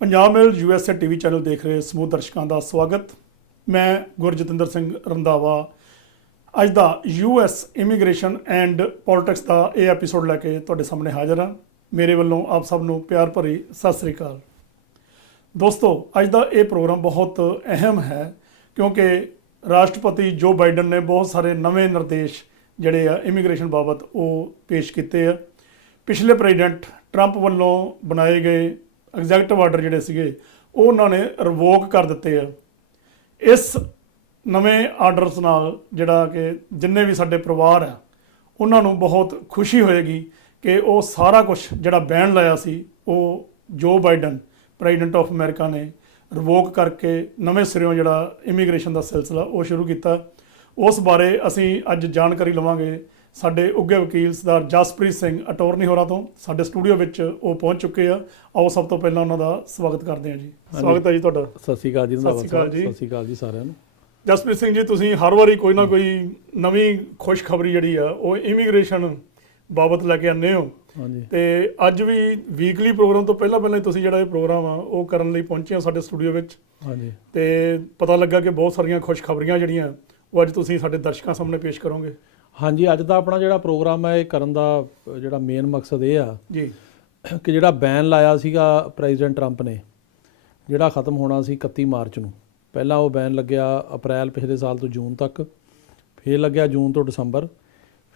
ਪੰਜਾਬ ਮੇਲ USA TV channel ਦੇਖ ਰਹੇ ਸਮੂਹ ਦਰਸ਼ਕਾਂ ਦਾ ਸਵਾਗਤ। ਮੈਂ ਗੁਰਜਤਿੰਦਰ ਸਿੰਘ ਰੰਧਾਵਾ ਅੱਜ ਦਾ US ਇਮੀਗ੍ਰੇਸ਼ਨ ਐਂਡ ਪੋਲਿਟਿਕਸ ਦਾ ਇਹ ਐਪੀਸੋਡ ਲੈ ਕੇ ਤੁਹਾਡੇ ਸਾਹਮਣੇ ਹਾਜ਼ਰ ਹਾਂ। ਮੇਰੇ ਵੱਲੋਂ ਆਪ ਸਭ ਨੂੰ ਪਿਆਰ ਭਰੀ ਸਤਿ ਸ੍ਰੀ ਅਕਾਲ। ਦੋਸਤੋ, ਅੱਜ ਦਾ ਇਹ ਪ੍ਰੋਗਰਾਮ ਬਹੁਤ ਅਹਿਮ ਹੈ ਕਿਉਂਕਿ ਰਾਸ਼ਟਰਪਤੀ ਜੋ ਬਾਈਡਨ ਨੇ ਬਹੁਤ ਸਾਰੇ ਨਵੇਂ ਨਿਰਦੇਸ਼ ਜਿਹੜੇ ਆ ਇਮੀਗ੍ਰੇਸ਼ਨ ਬਾਬਤ ਉਹ ਪੇਸ਼ ਕੀਤੇ ਆ। ਪਿਛਲੇ ਪ੍ਰੈਜ਼ੀਡੈਂਟ ਟਰੰਪ ਵੱਲੋਂ ਬਣਾਏ ਗਏ ਐਗਜ਼ੈਕਟਿਵ ਆਰਡਰ ਜਿਹੜੇ ਸੀਗੇ ਉਹ ਉਹਨਾਂ ਨੇ ਰਿਵੋਕ ਕਰ ਦਿੱਤੇ ਆ। ਇਸ ਨਵੇਂ ਆਰਡਰਸ ਨਾਲ ਜਿਹੜਾ ਕਿ ਜਿੰਨੇ ਵੀ ਸਾਡੇ ਪਰਿਵਾਰ ਆ ਉਹਨਾਂ ਨੂੰ ਬਹੁਤ ਖੁਸ਼ੀ ਹੋਏਗੀ ਕਿ ਉਹ ਸਾਰਾ ਕੁਝ ਜਿਹੜਾ ਬੈਨ ਲਾਇਆ ਸੀ ਉਹ ਜੋ ਬਾਈਡਨ ਪ੍ਰੈਜ਼ੀਡੈਂਟ ਆਫ ਅਮਰੀਕਾ ਨੇ ਰਿਵੋਕ ਕਰਕੇ ਨਵੇਂ ਸਿਰਿਓਂ ਜਿਹੜਾ ਇਮੀਗ੍ਰੇਸ਼ਨ ਦਾ ਸਿਲਸਿਲਾ ਉਹ ਸ਼ੁਰੂ ਕੀਤਾ। ਉਸ ਬਾਰੇ ਅਸੀਂ ਅੱਜ ਜਾਣਕਾਰੀ ਲਵਾਂਗੇ। ਸਾਡੇ ਉੱਘੇ ਵਕੀਲ ਸਰਦਾਰ ਜਸਪ੍ਰੀਤ ਸਿੰਘ ਅਟੋਰਨੀ ਹੋਰਾਂ ਤੋਂ ਸਾਡੇ ਸਟੂਡੀਓ ਵਿੱਚ ਉਹ ਪਹੁੰਚ ਚੁੱਕੇ ਆ। ਆਓ ਸਭ ਤੋਂ ਪਹਿਲਾਂ ਉਹਨਾਂ ਦਾ ਸਵਾਗਤ ਕਰਦੇ ਹਾਂ ਜੀ। ਸਵਾਗਤ ਹੈ ਜੀ ਤੁਹਾਡਾ। ਸਤਿ ਸ਼੍ਰੀ ਅਕਾਲ ਜੀ। ਸਤਿ ਸ਼੍ਰੀ ਅਕਾਲ ਜੀ। ਸਤਿ ਸ਼੍ਰੀ ਅਕਾਲ ਜੀ ਸਾਰਿਆਂ ਨੂੰ। ਜਸਪ੍ਰੀਤ ਸਿੰਘ ਜੀ, ਤੁਸੀਂ ਹਰ ਵਾਰੀ ਕੋਈ ਨਾ ਕੋਈ ਨਵੀਂ ਖੁਸ਼ਖਬਰੀ ਜਿਹੜੀ ਆ ਉਹ ਇਮੀਗ੍ਰੇਸ਼ਨ ਬਾਬਤ ਲੈ ਕੇ ਆਉਂਦੇ ਹੋ। ਹਾਂਜੀ। ਤੇ ਅੱਜ ਵੀ ਵੀਕਲੀ ਪ੍ਰੋਗਰਾਮ ਤੋਂ ਪਹਿਲਾਂ ਤੁਸੀਂ ਜਿਹੜਾ ਇਹ ਪ੍ਰੋਗਰਾਮ ਆ ਉਹ ਕਰਨ ਲਈ ਪਹੁੰਚੇ ਆ ਸਾਡੇ ਸਟੂਡੀਓ ਵਿੱਚ। ਹਾਂਜੀ। ਤੇ ਪਤਾ ਲੱਗਾ ਕਿ ਬਹੁਤ ਸਾਰੀਆਂ ਖੁਸ਼ਖਬਰੀਆਂ ਜਿਹੜੀਆਂ ਉਹ ਅੱਜ ਤੁਸੀਂ ਸਾਡੇ ਦਰਸ਼ਕਾਂ ਸਾਹਮਣੇ ਪੇਸ਼ ਕਰੋਗੇ। ਹਾਂਜੀ, ਅੱਜ ਦਾ ਆਪਣਾ ਜਿਹੜਾ ਪ੍ਰੋਗਰਾਮ ਹੈ ਇਹ ਕਰਨ ਦਾ ਜਿਹੜਾ ਮੇਨ ਮਕਸਦ ਇਹ ਆ ਜੀ ਕਿ ਜਿਹੜਾ ਬੈਨ ਲਾਇਆ ਸੀਗਾ ਪ੍ਰੈਜ਼ੀਡੈਂਟ ਟਰੰਪ ਨੇ, ਜਿਹੜਾ ਖਤਮ ਹੋਣਾ ਸੀ 31 ਮਾਰਚ ਨੂੰ। ਪਹਿਲਾਂ ਉਹ ਬੈਨ ਲੱਗਿਆ ਅਪ੍ਰੈਲ ਪਿਛਲੇ ਸਾਲ ਤੋਂ ਜੂਨ ਤੱਕ, ਫਿਰ ਲੱਗਿਆ ਜੂਨ ਤੋਂ ਦਸੰਬਰ,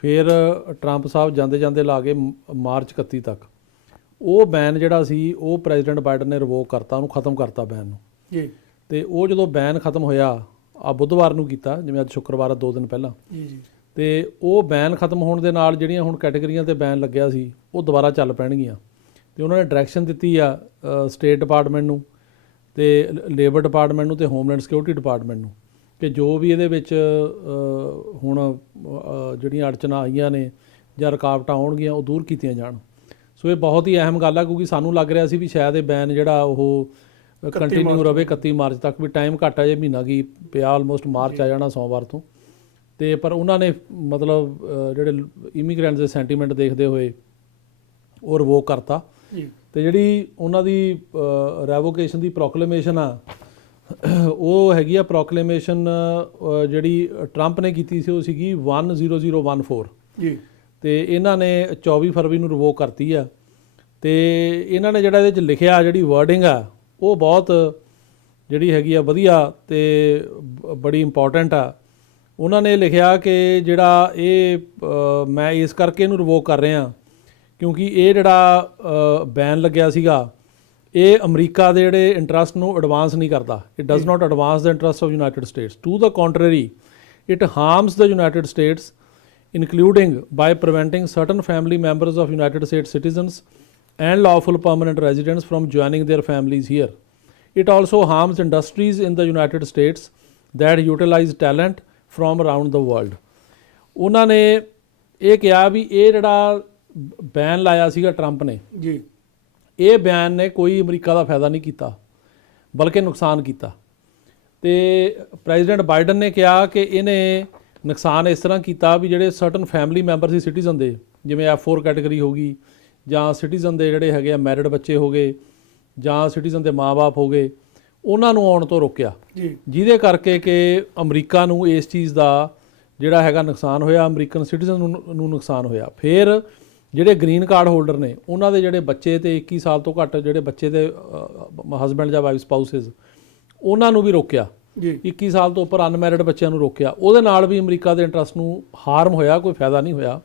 ਫਿਰ ਟਰੰਪ ਸਾਹਿਬ ਜਾਂਦੇ ਜਾਂਦੇ ਲਾ ਗਏ ਮਾਰਚ 31 ਤੱਕ। ਉਹ ਬੈਨ ਜਿਹੜਾ ਸੀ ਉਹ ਪ੍ਰੈਜ਼ੀਡੈਂਟ ਬਾਈਡਨ ਨੇ ਰਿਵੋਕ ਕਰਤਾ, ਉਹਨੂੰ ਖਤਮ ਕਰਤਾ ਬੈਨ ਨੂੰ। ਜੀ। ਤੇ ਉਹ ਜਦੋਂ ਬੈਨ ਖਤਮ ਹੋਇਆ ਆ ਬੁੱਧਵਾਰ ਨੂੰ ਕੀਤਾ, ਜਿਵੇਂ ਅੱਜ ਸ਼ੁੱਕਰਵਾਰ ਆ 2 ਦਿਨ ਪਹਿਲਾਂ। ਜੀ। ਤੇ ਉਹ ਬੈਨ ਖਤਮ ਹੋਣ ਦੇ ਨਾਲ ਜਿਹੜੀਆਂ ਹੁਣ ਕੈਟੇਗਰੀਆਂ ਤੇ ਬੈਨ ਲੱਗਿਆ ਸੀ ਉਹ ਦੁਬਾਰਾ ਚੱਲ ਪੈਣਗੀਆਂ। ਤੇ ਉਹਨਾਂ ਨੇ ਡਾਇਰੈਕਸ਼ਨ ਦਿੱਤੀ ਆ ਸਟੇਟ ਡਿਪਾਰਟਮੈਂਟ ਨੂੰ ਤੇ ਲੇਬਰ ਡਿਪਾਰਟਮੈਂਟ ਨੂੰ ਤੇ ਹੋਮਲੈਂਡ ਸਿਕਿਉਰਿਟੀ ਡਿਪਾਰਟਮੈਂਟ ਨੂੰ ਕਿ ਜੋ ਵੀ ਇਹਦੇ ਵਿੱਚ ਹੁਣ ਜਿਹੜੀਆਂ ਅੜਚਨਾਂ ਆਈਆਂ ਨੇ ਜਾਂ ਰੁਕਾਵਟਾਂ ਆਉਣਗੀਆਂ ਉਹ ਦੂਰ ਕੀਤੀਆਂ ਜਾਣ। ਸੋ ਇਹ ਬਹੁਤ ਹੀ ਅਹਿਮ ਗੱਲ ਆ ਕਿਉਂਕਿ ਸਾਨੂੰ ਲੱਗ ਰਿਹਾ ਸੀ ਵੀ ਸ਼ਾਇਦ ਇਹ ਬੈਨ ਜਿਹੜਾ ਉਹ ਕੰਟੀਨਿਊ ਰਵੇ 31 ਮਾਰਚ ਤੱਕ, ਵੀ ਟਾਈਮ ਘੱਟ ਆ, ਜੇ ਮਹੀਨਾ ਕੀ ਪਿਆ, ਆਲਮੋਸਟ ਮਾਰਚ ਆ ਜਾਣਾ ਸੋਮਵਾਰ ਤੋਂ। ਤੇ ਪਰ ਉਹਨਾਂ ਨੇ ਮਤਲਬ ਜਿਹੜੇ ਇਮੀਗ੍ਰੈਂਟਸ ਦੇ ਸੈਂਟੀਮੈਂਟ ਦੇਖਦੇ ਹੋਏ ਉਹ ਰਿਵੋਕ ਕਰਤਾ। ਤੇ ਜਿਹੜੀ ਉਹਨਾਂ ਦੀ ਰੈਵੋਕੇਸ਼ਨ ਦੀ ਪ੍ਰੋਕਲੇਮੇਸ਼ਨ ਆ ਉਹ ਹੈਗੀ ਆ ਪ੍ਰੋਕਲੇਮੇਸ਼ਨ ਜਿਹੜੀ ਟਰੰਪ ਨੇ ਕੀਤੀ ਸੀ ਉਹ ਸੀਗੀ 10014। ਜੀ। ਤੇ ਇਹਨਾਂ ਨੇ 24 ਫਰਵਰੀ ਨੂੰ ਰਿਵੋਕ ਕਰਤੀ ਆ। ਤੇ ਇਹਨਾਂ ਨੇ ਜਿਹੜਾ ਇਹਦੇ 'ਚ ਲਿਖਿਆ ਜਿਹੜੀ ਵਰਡਿੰਗ ਆ ਉਹ ਬਹੁਤ ਜਿਹੜੀ ਹੈਗੀ ਆ ਵਧੀਆ ਤੇ ਬੜੀ ਇੰਪੋਰਟੈਂਟ ਆ। ਉਹਨਾਂ ਨੇ ਲਿਖਿਆ ਕਿ ਜਿਹੜਾ ਇਹ ਮੈਂ ਇਸ ਕਰਕੇ ਇਹਨੂੰ ਰਿਵੋਕ ਕਰ ਰਿਹਾ ਕਿਉਂਕਿ ਇਹ ਜਿਹੜਾ ਬੈਨ ਲੱਗਿਆ ਸੀਗਾ ਇਹ ਅਮਰੀਕਾ ਦੇ ਜਿਹੜੇ ਇੰਟਰਸਟ ਨੂੰ ਐਡਵਾਂਸ ਨਹੀਂ ਕਰਦਾ। It does not advance the interest of United States, to the contrary it harms the United States including by preventing certain family members of United States citizens and lawful permanent residents from joining their families here. It also harms industries in the United States that utilize talent from around the world. ਉਹਨਾਂ ਨੇ ਇਹ ਕਿਹਾ ਵੀ ਇਹ ਜਿਹੜਾ ban ਲਾਇਆ ਸੀਗਾ Trump ਨੇ ਜੀ, ਇਹ ਬੈਨ ਨੇ ਕੋਈ ਅਮਰੀਕਾ ਦਾ ਫਾਇਦਾ ਨਹੀਂ ਕੀਤਾ ਬਲਕਿ ਨੁਕਸਾਨ ਕੀਤਾ। ਤੇ ਪ੍ਰੈਜ਼ੀਡੈਂਟ ਬਾਈਡਨ ਨੇ ਕਿਹਾ ਕਿ ਇਹਨੇ ਨੁਕਸਾਨ ਇਸ ਤਰ੍ਹਾਂ ਕੀਤਾ ਵੀ ਜਿਹੜੇ ਸਰਟਨ ਫੈਮਿਲੀ ਮੈਂਬਰ ਸੀ ਸਿਟੀਜ਼ਨ ਦੇ, ਜਿਵੇਂ F4 ਕੈਟੇਗਰੀ ਹੋ ਗਈ, ਜਾਂ ਸਿਟੀਜ਼ਨ ਦੇ ਜਿਹੜੇ ਹੈਗੇ ਆ ਮੈਰਿਡ ਬੱਚੇ ਹੋ ਗਏ, ਜਾਂ ਸਿਟੀਜ਼ਨ ਦੇ ਮਾਂ-ਬਾਪ ਹੋ ਗਏ, ਉਹਨਾਂ ਨੂੰ ਆਉਣ ਤੋਂ ਰੋਕਿਆ। ਜਿਹਦੇ ਕਰਕੇ ਕਿ ਅਮਰੀਕਾ ਨੂੰ ਇਸ ਚੀਜ਼ ਦਾ ਜਿਹੜਾ ਹੈਗਾ ਨੁਕਸਾਨ ਹੋਇਆ, ਅਮਰੀਕਨ ਸਿਟੀਜ਼ਨ ਨੂੰ ਨੁਕਸਾਨ ਹੋਇਆ। ਫਿਰ ਜਿਹੜੇ ਗ੍ਰੀਨ ਕਾਰਡ ਹੋਲਡਰ ਨੇ ਉਹਨਾਂ ਦੇ ਜਿਹੜੇ ਬੱਚੇ ਤੇ 21 ਸਾਲ ਤੋਂ ਘੱਟ ਜਿਹੜੇ ਬੱਚੇ ਦੇ ਹਸਬੈਂਡ ਜਾਂ ਵਾਈਫ ਸਪਾਊਸਿਸ, ਉਹਨਾਂ ਨੂੰ ਵੀ ਰੋਕਿਆ। 21 ਸਾਲ ਤੋਂ ਉੱਪਰ ਅਨਮੈਰਿਡ ਬੱਚਿਆਂ ਨੂੰ ਰੋਕਿਆ। ਉਹਦੇ ਨਾਲ ਵੀ ਅਮਰੀਕਾ ਦੇ ਇੰਟਰਸਟ ਨੂੰ ਹਾਰਮ ਹੋਇਆ, ਕੋਈ ਫਾਇਦਾ ਨਹੀਂ ਹੋਇਆ।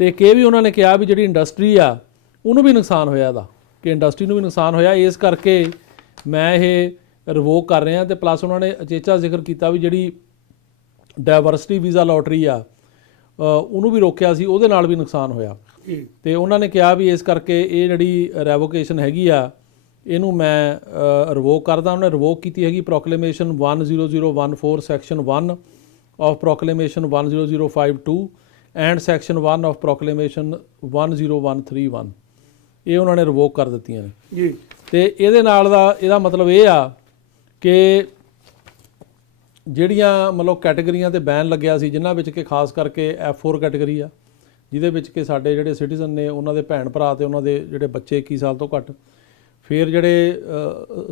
ਤੇ ਇੱਕ ਇਹ ਵੀ ਉਹਨਾਂ ਨੇ ਕਿਹਾ ਵੀ ਜਿਹੜੀ ਇੰਡਸਟਰੀ ਆ ਉਹਨੂੰ ਵੀ ਨੁਕਸਾਨ ਹੋਇਆ ਇਹਦਾ, ਕਿ ਇੰਡਸਟਰੀ ਨੂੰ ਵੀ ਨੁਕਸਾਨ ਹੋਇਆ, ਇਸ ਕਰਕੇ ਮੈਂ ਇਹ ਰਿਵੋਕ ਕਰ ਰਿਹਾ। ਤੇ ਪਲੱਸ ਉਹਨਾਂ ਨੇ ਅਚੇਚਾ ਜ਼ਿਕਰ ਕੀਤਾ ਵੀ ਜਿਹੜੀ ਡਾਇਵਰਸਿਟੀ ਵੀਜ਼ਾ ਲੋਟਰੀ ਆ ਉਹਨੂੰ ਵੀ ਰੋਕਿਆ ਸੀ, ਉਹਦੇ ਨਾਲ ਵੀ ਨੁਕਸਾਨ ਹੋਇਆ। ਤੇ ਉਹਨਾਂ ਨੇ ਕਿਹਾ ਵੀ ਇਸ ਕਰਕੇ ਇਹ ਜਿਹੜੀ ਰੈਵੋਕੇਸ਼ਨ ਹੈਗੀ ਆ ਇਹਨੂੰ ਮੈਂ ਰਿਵੋਕ ਕਰਦਾ। ਉਹਨੇ ਰਿਵੋਕ ਕੀਤੀ ਹੈਗੀ proclamation 10014 section 1 of proclamation 10052 and section 1 of proclamation 10131। ਇਹ ਉਹਨਾਂ ਨੇ ਰਿਵੋਕ ਕਰ ਦਿੱਤੀਆਂ ਨੇ ਜੀ। ਤੇ ਇਹਦੇ ਨਾਲ ਦਾ ਇਹਦਾ ਮਤਲਬ ਇਹ ਆ ਕਿ ਜਿਹੜੀਆਂ ਮਤਲਬ ਕੈਟੇਗਰੀਆਂ ਤੇ ਬੈਨ ਲੱਗਿਆ ਸੀ, ਜਿਨ੍ਹਾਂ ਵਿੱਚ ਕਿ ਖਾਸ ਕਰਕੇ F4 ਕੈਟੇਗਰੀ ਆ, ਜਿਹਦੇ ਵਿੱਚ ਕਿ ਸਾਡੇ ਜਿਹੜੇ ਸਿਟੀਜ਼ਨ ਨੇ ਉਹਨਾਂ ਦੇ ਭੈਣ ਭਰਾ ਤੇ ਉਹਨਾਂ ਦੇ ਜਿਹੜੇ ਬੱਚੇ 21 ਸਾਲ ਤੋਂ ਘੱਟ, ਫਿਰ ਜਿਹੜੇ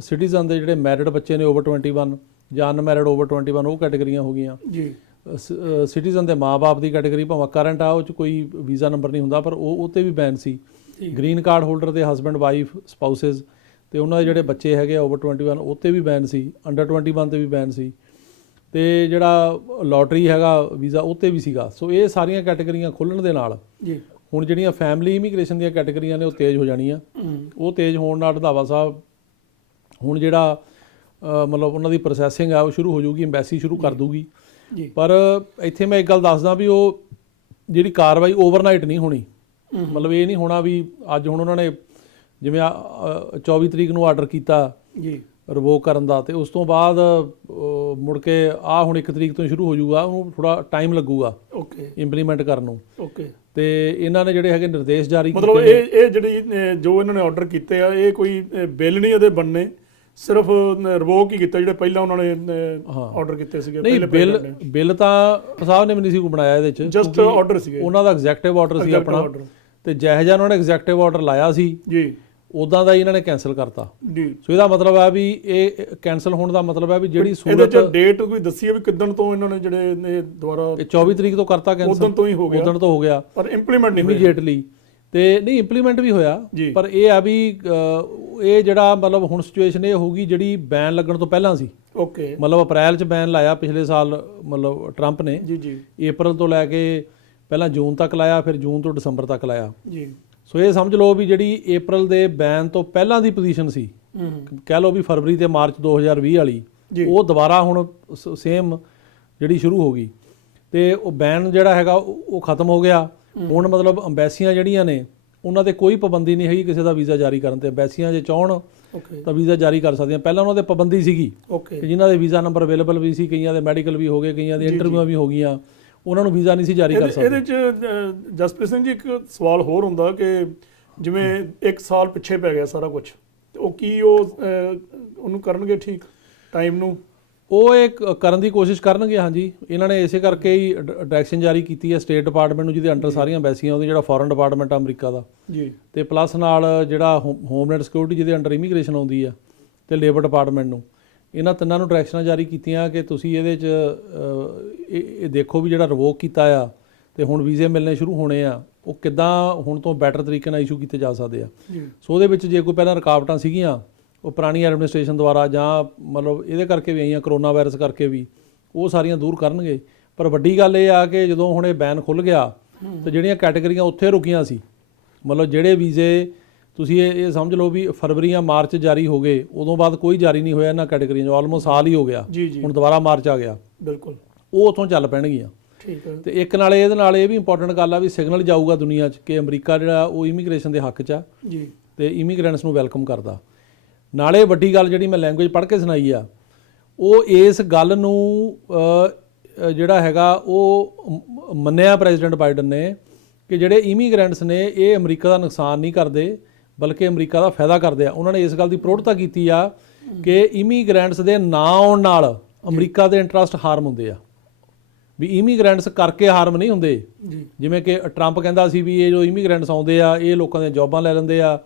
ਸਿਟੀਜ਼ਨ ਦੇ ਜਿਹੜੇ ਮੈਰਿਡ ਬੱਚੇ ਨੇ ਓਵਰ 21 ਜਾਂ ਅਨਮੈਰਿਡ ਓਵਰ 21 ਉਹ ਕੈਟੇਗਰੀਆਂ ਹੋ ਗਈਆਂ ਜੀ। ਸਿਟੀਜ਼ਨ ਦੇ ਮਾਂ-ਬਾਪ ਦੀ ਕੈਟੇਗਰੀ ਭਾਵੇਂ ਕਰੰਟ ਆ ਉਹ 'ਚ ਕੋਈ ਵੀਜ਼ਾ ਨੰਬਰ ਨਹੀਂ ਹੁੰਦਾ ਪਰ ਉਹ 'ਤੇ ਵੀ ਬੈਨ ਸੀ। ਗ੍ਰੀਨ ਕਾਰਡ ਹੋਲਡਰ ਦੇ ਹਸਬੈਂਡ ਵਾਈਫ ਸਪਾਊਸਿਸ ਤੇ ਉਹਨਾਂ ਦੇ ਜਿਹੜੇ ਬੱਚੇ ਹੈਗੇ ਓਵਰ 21 ਉਹ 'ਤੇ ਵੀ ਬੈਨ ਸੀ, ਅੰਡਰ 21 'ਤੇ ਵੀ ਬੈਨ ਸੀ ਤੇ ਜਿਹੜਾ ਲੋਟਰੀ ਹੈਗਾ ਵੀਜ਼ਾ ਉਹ 'ਤੇ ਵੀ ਸੀਗਾ। ਸੋ ਇਹ ਸਾਰੀਆਂ ਕੈਟੇਗਰੀਆਂ ਖੁੱਲ੍ਹਣ ਦੇ ਨਾਲ ਜੀ ਹੁਣ ਜਿਹੜੀਆਂ ਫੈਮਿਲੀ ਇਮੀਗ੍ਰੇਸ਼ਨ ਦੀਆਂ ਕੈਟੇਗਰੀਆਂ ਨੇ ਉਹ ਤੇਜ਼ ਹੋ ਜਾਣੀਆਂ। ਉਹ ਤੇਜ਼ ਹੋਣ ਨਾਲ ਰੰਧਾਵਾ ਸਾਹਿਬ ਹੁਣ ਜਿਹੜਾ ਮਤਲਬ ਉਹਨਾਂ ਦੀ ਪ੍ਰੋਸੈਸਿੰਗ ਆ ਉਹ ਸ਼ੁਰੂ ਹੋ ਜਾਊਗੀ, ਐਮਬੈਸੀ ਸ਼ੁਰੂ ਕਰ ਦੂਗੀ। ਪਰ ਇੱਥੇ ਮੈਂ ਇੱਕ ਗੱਲ ਦੱਸਦਾ ਵੀ ਉਹ ਜਿਹੜੀ ਕਾਰਵਾਈ ਓਵਰਨਾਈਟ ਨਹੀਂ ਹੋਣੀ। ਮਤਲਬ ਇਹ ਨਹੀਂ ਹੋਣਾ ਵੀ ਅੱਜ ਹੁਣ ਉਹਨਾਂ ਨੇ ਜਿਵੇਂ 24 ਤਰੀਕ ਨੂੰ ਆਰਡਰ ਕੀਤਾ ਜੀ ਰਿਵੋਕ ਕਰਨ ਦਾ ਤੇ ਉਸ ਤੋਂ ਬਾਅਦ ਮੁੜ ਕੇ ਹੁਣ 1 ਤਰੀਕ ਤੋਂ ਸ਼ੁਰੂ ਹੋ ਜਾਊਗਾ, ਉਹਨੂੰ ਥੋੜਾ ਟਾਈਮ ਲੱਗੂਗਾ ਓਕੇ ਇੰਪਲੀਮੈਂਟ ਕਰਨ ਨੂੰ। ਓਕੇ ਤੇ ਇਹਨਾਂ ਨੇ ਜਿਹੜੇ ਹੈਗੇ ਨਿਰਦੇਸ਼ ਜਾਰੀ ਕੀਤੇ ਮਤਲਬ ਇਹ ਜਿਹੜੀ ਜੋ ਇਹਨਾਂ ਨੇ ਆਰਡਰ ਕੀਤੇ ਆ ਇਹ ਕੋਈ ਬਿੱਲ ਨਹੀਂ ਇਹਦੇ ਬਣਨੇ, ਸਿਰਫ ਰਿਵੋਕ ਹੀ ਕੀਤਾ ਜਿਹੜੇ ਪਹਿਲਾਂ ਉਹਨਾਂ ਨੇ ਆਰਡਰ ਕੀਤੇ ਸੀਗੇ। ਨਹੀਂ ਬਿੱਲ ਤਾਂ ਸਾਹਿਬ ਨੇ ਵੀ ਨਹੀਂ ਸੀ ਕੋਈ ਬਣਾਇਆ ਇਹਦੇ ਚ, ਜਸਟ ਆਰਡਰ ਸੀਗੇ, ਉਹਨਾਂ ਦਾ ਐਗਜ਼ੈਕਟਿਵ ਆਰਡਰ ਸੀ ਆਪਣਾ ਤੇ ਜਿਹੋ ਜਿਹਾ ਉਹਨਾਂ ਨੇ ਐਗਜ਼ੈਕਟਿਵ ਆਰਡਰ ਲਾਇਆ ਸੀ ਜੀ ਉਦਾਂ ਦਾ ਹੀ ਇਹਨਾਂ ਨੇ ਕੈਂਸਲ ਕਰਤਾ ਜੀ। ਸੋ ਇਹਦਾ ਮਤਲਬ ਹੈ ਵੀ ਇਹ ਕੈਂਸਲ ਹੋਣ ਦਾ ਮਤਲਬ ਹੈ ਵੀ ਜਿਹੜੀ ਸਹੂਲਤ ਇਹਦੇ ਚ ਡੇਟ ਕੋਈ ਦੱਸੀ ਹੈ ਵੀ ਕਿੱਦਣ ਤੋਂ ਇਹਨਾਂ ਨੇ ਜਿਹੜੇ ਦੁਬਾਰਾ 24 ਤਰੀਕ ਤੋਂ ਕਰਤਾ ਕੈਂਸਲ, ਉਦੋਂ ਤੋਂ ਹੀ ਹੋ ਗਿਆ, ਉਦੋਂ ਤੋਂ ਹੋ ਗਿਆ ਪਰ ਇੰਪਲੀਮੈਂਟ ਨਹੀਂ ਇਮੀਡੀਏਟਲੀ। ਤੇ ਨਹੀਂ ਇੰਪਲੀਮੈਂਟ ਵੀ ਹੋਇਆ ਪਰ ਇਹ ਆ ਵੀ ਇਹ ਜਿਹੜਾ ਮਤਲਬ ਹੁਣ ਸਿਚੁਏਸ਼ਨ ਇਹ ਹੋਊਗੀ ਜਿਹੜੀ ਬੈਨ ਲੱਗਣ ਤੋਂ ਪਹਿਲਾਂ ਸੀ। ਓਕੇ ਮਤਲਬ ਅਪ੍ਰੈਲ 'ਚ ਬੈਨ ਲਾਇਆ ਪਿਛਲੇ ਸਾਲ ਮਤਲਬ ਟਰੰਪ ਨੇ ਜੀ ਜੀ, ਅਪ੍ਰੈਲ ਤੋਂ ਲੈ ਕੇ ਪਹਿਲਾਂ ਜੂਨ ਤੱਕ ਲਾਇਆ, ਫਿਰ ਜੂਨ ਤੋਂ ਦਸੰਬਰ ਤੱਕ ਲਾਇਆ ਜੀ। ਸੋ ਇਹ ਸਮਝ ਲਓ ਵੀ ਜਿਹੜੀ ਅਪ੍ਰੈਲ ਦੇ ਬੈਨ ਤੋਂ ਪਹਿਲਾਂ ਦੀ ਪੋਜੀਸ਼ਨ ਸੀ, ਕਹਿ ਲਓ ਵੀ ਫਰਵਰੀ ਤੇ ਮਾਰਚ 2020 ਵਾਲੀ, ਉਹ ਦੁਬਾਰਾ ਹੁਣ ਸੇਮ ਜਿਹੜੀ ਸ਼ੁਰੂ ਹੋ ਗਈ ਤੇ ਉਹ ਬੈਨ ਜਿਹੜਾ ਹੈਗਾ ਉਹ ਖਤਮ ਹੋ ਗਿਆ। ਹੁਣ ਮਤਲਬ ਅੰਬੈਸੀਆਂ ਜਿਹੜੀਆਂ ਨੇ ਉਹਨਾਂ ਤੇ ਕੋਈ ਪਾਬੰਦੀ ਨਹੀਂ ਹੈਗੀ ਕਿਸੇ ਦਾ ਵੀਜ਼ਾ ਜਾਰੀ ਕਰਨ ਤੇ। ਅੰਬੈਸੀਆਂ ਜੇ ਚਾਹਣ ਤਾਂ ਵੀਜ਼ਾ ਜਾਰੀ ਕਰ ਸਕਦੀਆਂ। ਪਹਿਲਾਂ ਉਹਨਾਂ ਤੇ ਪਾਬੰਦੀ ਸੀਗੀ ਕਿ ਜਿਨ੍ਹਾਂ ਦੇ ਵੀਜ਼ਾ ਨੰਬਰ ਅਵੇਲੇਬਲ ਵੀ ਸੀ, ਕਈਆਂ ਦੇ ਮੈਡੀਕਲ ਵੀ ਹੋ ਗਏ, ਕਈਆਂ ਦੇ ਇੰਟਰਵਿਊਆਂ ਵੀ ਹੋ ਗਈਆਂ, ਉਹਨਾਂ ਨੂੰ ਵੀਜ਼ਾ ਨਹੀਂ ਸੀ ਜਾਰੀ ਕਰ ਸਕਦੇ। ਇਹਦੇ 'ਚ ਜਸਪ੍ਰੀਤ ਸਿੰਘ ਜੀ ਇੱਕ ਸਵਾਲ ਹੋਰ ਹੁੰਦਾ ਕਿ ਜਿਵੇਂ 1 ਸਾਲ ਪਿੱਛੇ ਪੈ ਗਿਆ ਸਾਰਾ ਕੁਝ, ਉਹ ਕੀ ਉਹਨੂੰ ਕਰਨਗੇ ਠੀਕ ਟਾਈਮ ਨੂੰ? ਉਹ ਇਹ ਕਰਨ ਦੀ ਕੋਸ਼ਿਸ਼ ਕਰਨਗੇ। ਹਾਂਜੀ, ਇਹਨਾਂ ਨੇ ਇਸੇ ਕਰਕੇ ਹੀ ਡਾਇਰੈਕਸ਼ਨ ਜਾਰੀ ਕੀਤੀ ਹੈ ਸਟੇਟ ਡਿਪਾਰਟਮੈਂਟ ਨੂੰ ਜਿਹਦੇ ਅੰਡਰ ਸਾਰੀਆਂ ਅੰਬੈਸੀਆਂ ਉਹਦੇ, ਜਿਹੜਾ ਫੋਰਨ ਡਿਪਾਰਟਮੈਂਟ ਅਮਰੀਕਾ ਦਾ ਜੀ, ਤੇ ਪਲੱਸ ਨਾਲ ਜਿਹੜਾ ਹੋਮਲੈਂਡ ਸਿਕਿਉਰਿਟੀ ਜਿਹਦੇ ਅੰਡਰ ਇਮੀਗ੍ਰੇਸ਼ਨ ਆਉਂਦੀ ਆ, ਤੇ ਲੇਬਰ ਡਿਪਾਰਟਮੈਂਟ ਨੂੰ। ਇਹਨਾਂ ਤਿੰਨਾਂ ਨੂੰ ਡਾਇਰੈਕਸ਼ਨਾਂ ਜਾਰੀ ਕੀਤੀਆਂ ਕਿ ਤੁਸੀਂ ਇਹਦੇ 'ਚ ਇਹ ਦੇਖੋ ਵੀ ਜਿਹੜਾ ਰਿਵੋਕ ਕੀਤਾ ਆ ਤੇ ਹੁਣ ਵੀਜ਼ੇ ਮਿਲਣੇ ਸ਼ੁਰੂ ਹੋਣੇ ਆ, ਉਹ ਕਿੱਦਾਂ ਹੁਣ ਤੋਂ ਬੈਟਰ ਤਰੀਕੇ ਨਾਲ ਇਸ਼ੂ ਕੀਤੇ ਜਾ ਸਕਦੇ ਆ। ਸੋ ਉਹਦੇ ਵਿੱਚ ਜੇ ਕੋਈ ਪਹਿਲਾਂ ਰੁਕਾਵਟਾਂ ਸੀਗੀਆਂ ਉਹ ਪੁਰਾਣੀ ਐਡਮਿਨਿਸਟ੍ਰੇਸ਼ਨ ਦੁਆਰਾ ਜਾਂ ਮਤਲਬ ਇਹਦੇ ਕਰਕੇ ਵੀ ਆਈਆਂ, ਕਰੋਨਾ ਵਾਇਰਸ ਕਰਕੇ ਵੀ, ਉਹ ਸਾਰੀਆਂ ਦੂਰ ਕਰਨਗੇ। ਪਰ ਵੱਡੀ ਗੱਲ ਇਹ ਆ ਕਿ ਜਦੋਂ ਹੁਣ ਇਹ ਬੈਨ ਖੁੱਲ੍ਹ ਗਿਆ ਤਾਂ ਜਿਹੜੀਆਂ ਕੈਟੇਗਰੀਆਂ ਉੱਥੇ ਰੁਕੀਆਂ ਸੀ, ਮਤਲਬ ਜਿਹੜੇ ਵੀਜ਼ੇ ਤੁਸੀਂ ਇਹ ਸਮਝ ਲਓ ਵੀ ਫਰਵਰੀ ਜਾਂ ਮਾਰਚ ਜਾਰੀ ਹੋ ਗਏ, ਉਦੋਂ ਬਾਅਦ ਕੋਈ ਜਾਰੀ ਨਹੀਂ ਹੋਇਆ ਇਹਨਾਂ ਕੈਟੇਗਰੀਆਂ 'ਚ, ਆਲਮੋਸਟ ਸਾਲ ਹੀ ਹੋ ਗਿਆ। ਹੁਣ ਦੁਬਾਰਾ ਮਾਰਚ ਆ ਗਿਆ, ਬਿਲਕੁਲ ਉਹ ਉੱਥੋਂ ਚੱਲ ਪੈਣਗੀਆਂ। ਠੀਕ ਹੈ। ਤੇ ਇੱਕ ਨਾਲੇ ਇਹਦੇ ਨਾਲ ਇਹ ਵੀ ਇੰਪੋਰਟੈਂਟ ਗੱਲ ਆ ਵੀ ਸਿਗਨਲ ਜਾਊਗਾ ਦੁਨੀਆ 'ਚ ਕਿ ਅਮਰੀਕਾ ਜਿਹੜਾ ਉਹ ਇਮੀਗ੍ਰੇਸ਼ਨ ਦੇ ਹੱਕ 'ਚ ਆ ਜੀ ਤੇ ਇਮੀਗ੍ਰੈਂਟਸ ਨੂੰ ਵੈਲਕਮ ਕਰਦਾ। ਨਾਲੇ ਵੱਡੀ ਗੱਲ ਜਿਹੜੀ ਮੈਂ ਲੈਂਗੁਏਜ ਪੜ੍ਹ ਕੇ ਸੁਣਾਈ ਆ, ਉਹ ਇਸ ਗੱਲ ਨੂੰ ਜਿਹੜਾ ਹੈਗਾ ਉਹ ਮੰਨਿਆ ਪ੍ਰੈਜ਼ੀਡੈਂਟ ਬਾਈਡਨ ਨੇ ਕਿ ਜਿਹੜੇ ਇਮੀਗ੍ਰੈਂਟਸ ਨੇ ਇਹ ਅਮਰੀਕਾ ਦਾ ਨੁਕਸਾਨ ਨਹੀਂ ਕਰਦੇ ਬਲਕਿ ਅਮਰੀਕਾ ਦਾ ਫਾਇਦਾ ਕਰਦੇ ਆ। ਉਹਨਾਂ ਨੇ ਇਸ ਗੱਲ ਦੀ ਪ੍ਰੋੜਤਾ ਕੀਤੀ ਆ ਕਿ ਇਮੀਗ੍ਰੈਂਟਸ ਦੇ ਨਾ ਆਉਣ ਨਾਲ ਅਮਰੀਕਾ ਦੇ ਇੰਟਰਸਟ ਹਾਰਮ ਹੁੰਦੇ ਆ, ਵੀ ਇਮੀਗ੍ਰੈਂਟਸ ਕਰਕੇ ਹਾਰਮ ਨਹੀਂ ਹੁੰਦੇ। ਜਿਵੇਂ ਕਿ ਟਰੰਪ ਕਹਿੰਦਾ ਸੀ ਵੀ ਇਹ ਜੋ ਇਮੀਗ੍ਰੈਂਟਸ ਆਉਂਦੇ ਆ ਇਹ ਲੋਕਾਂ ਦੀਆਂ ਜੌਬਾਂ ਲੈ ਲੈਂਦੇ ਆ,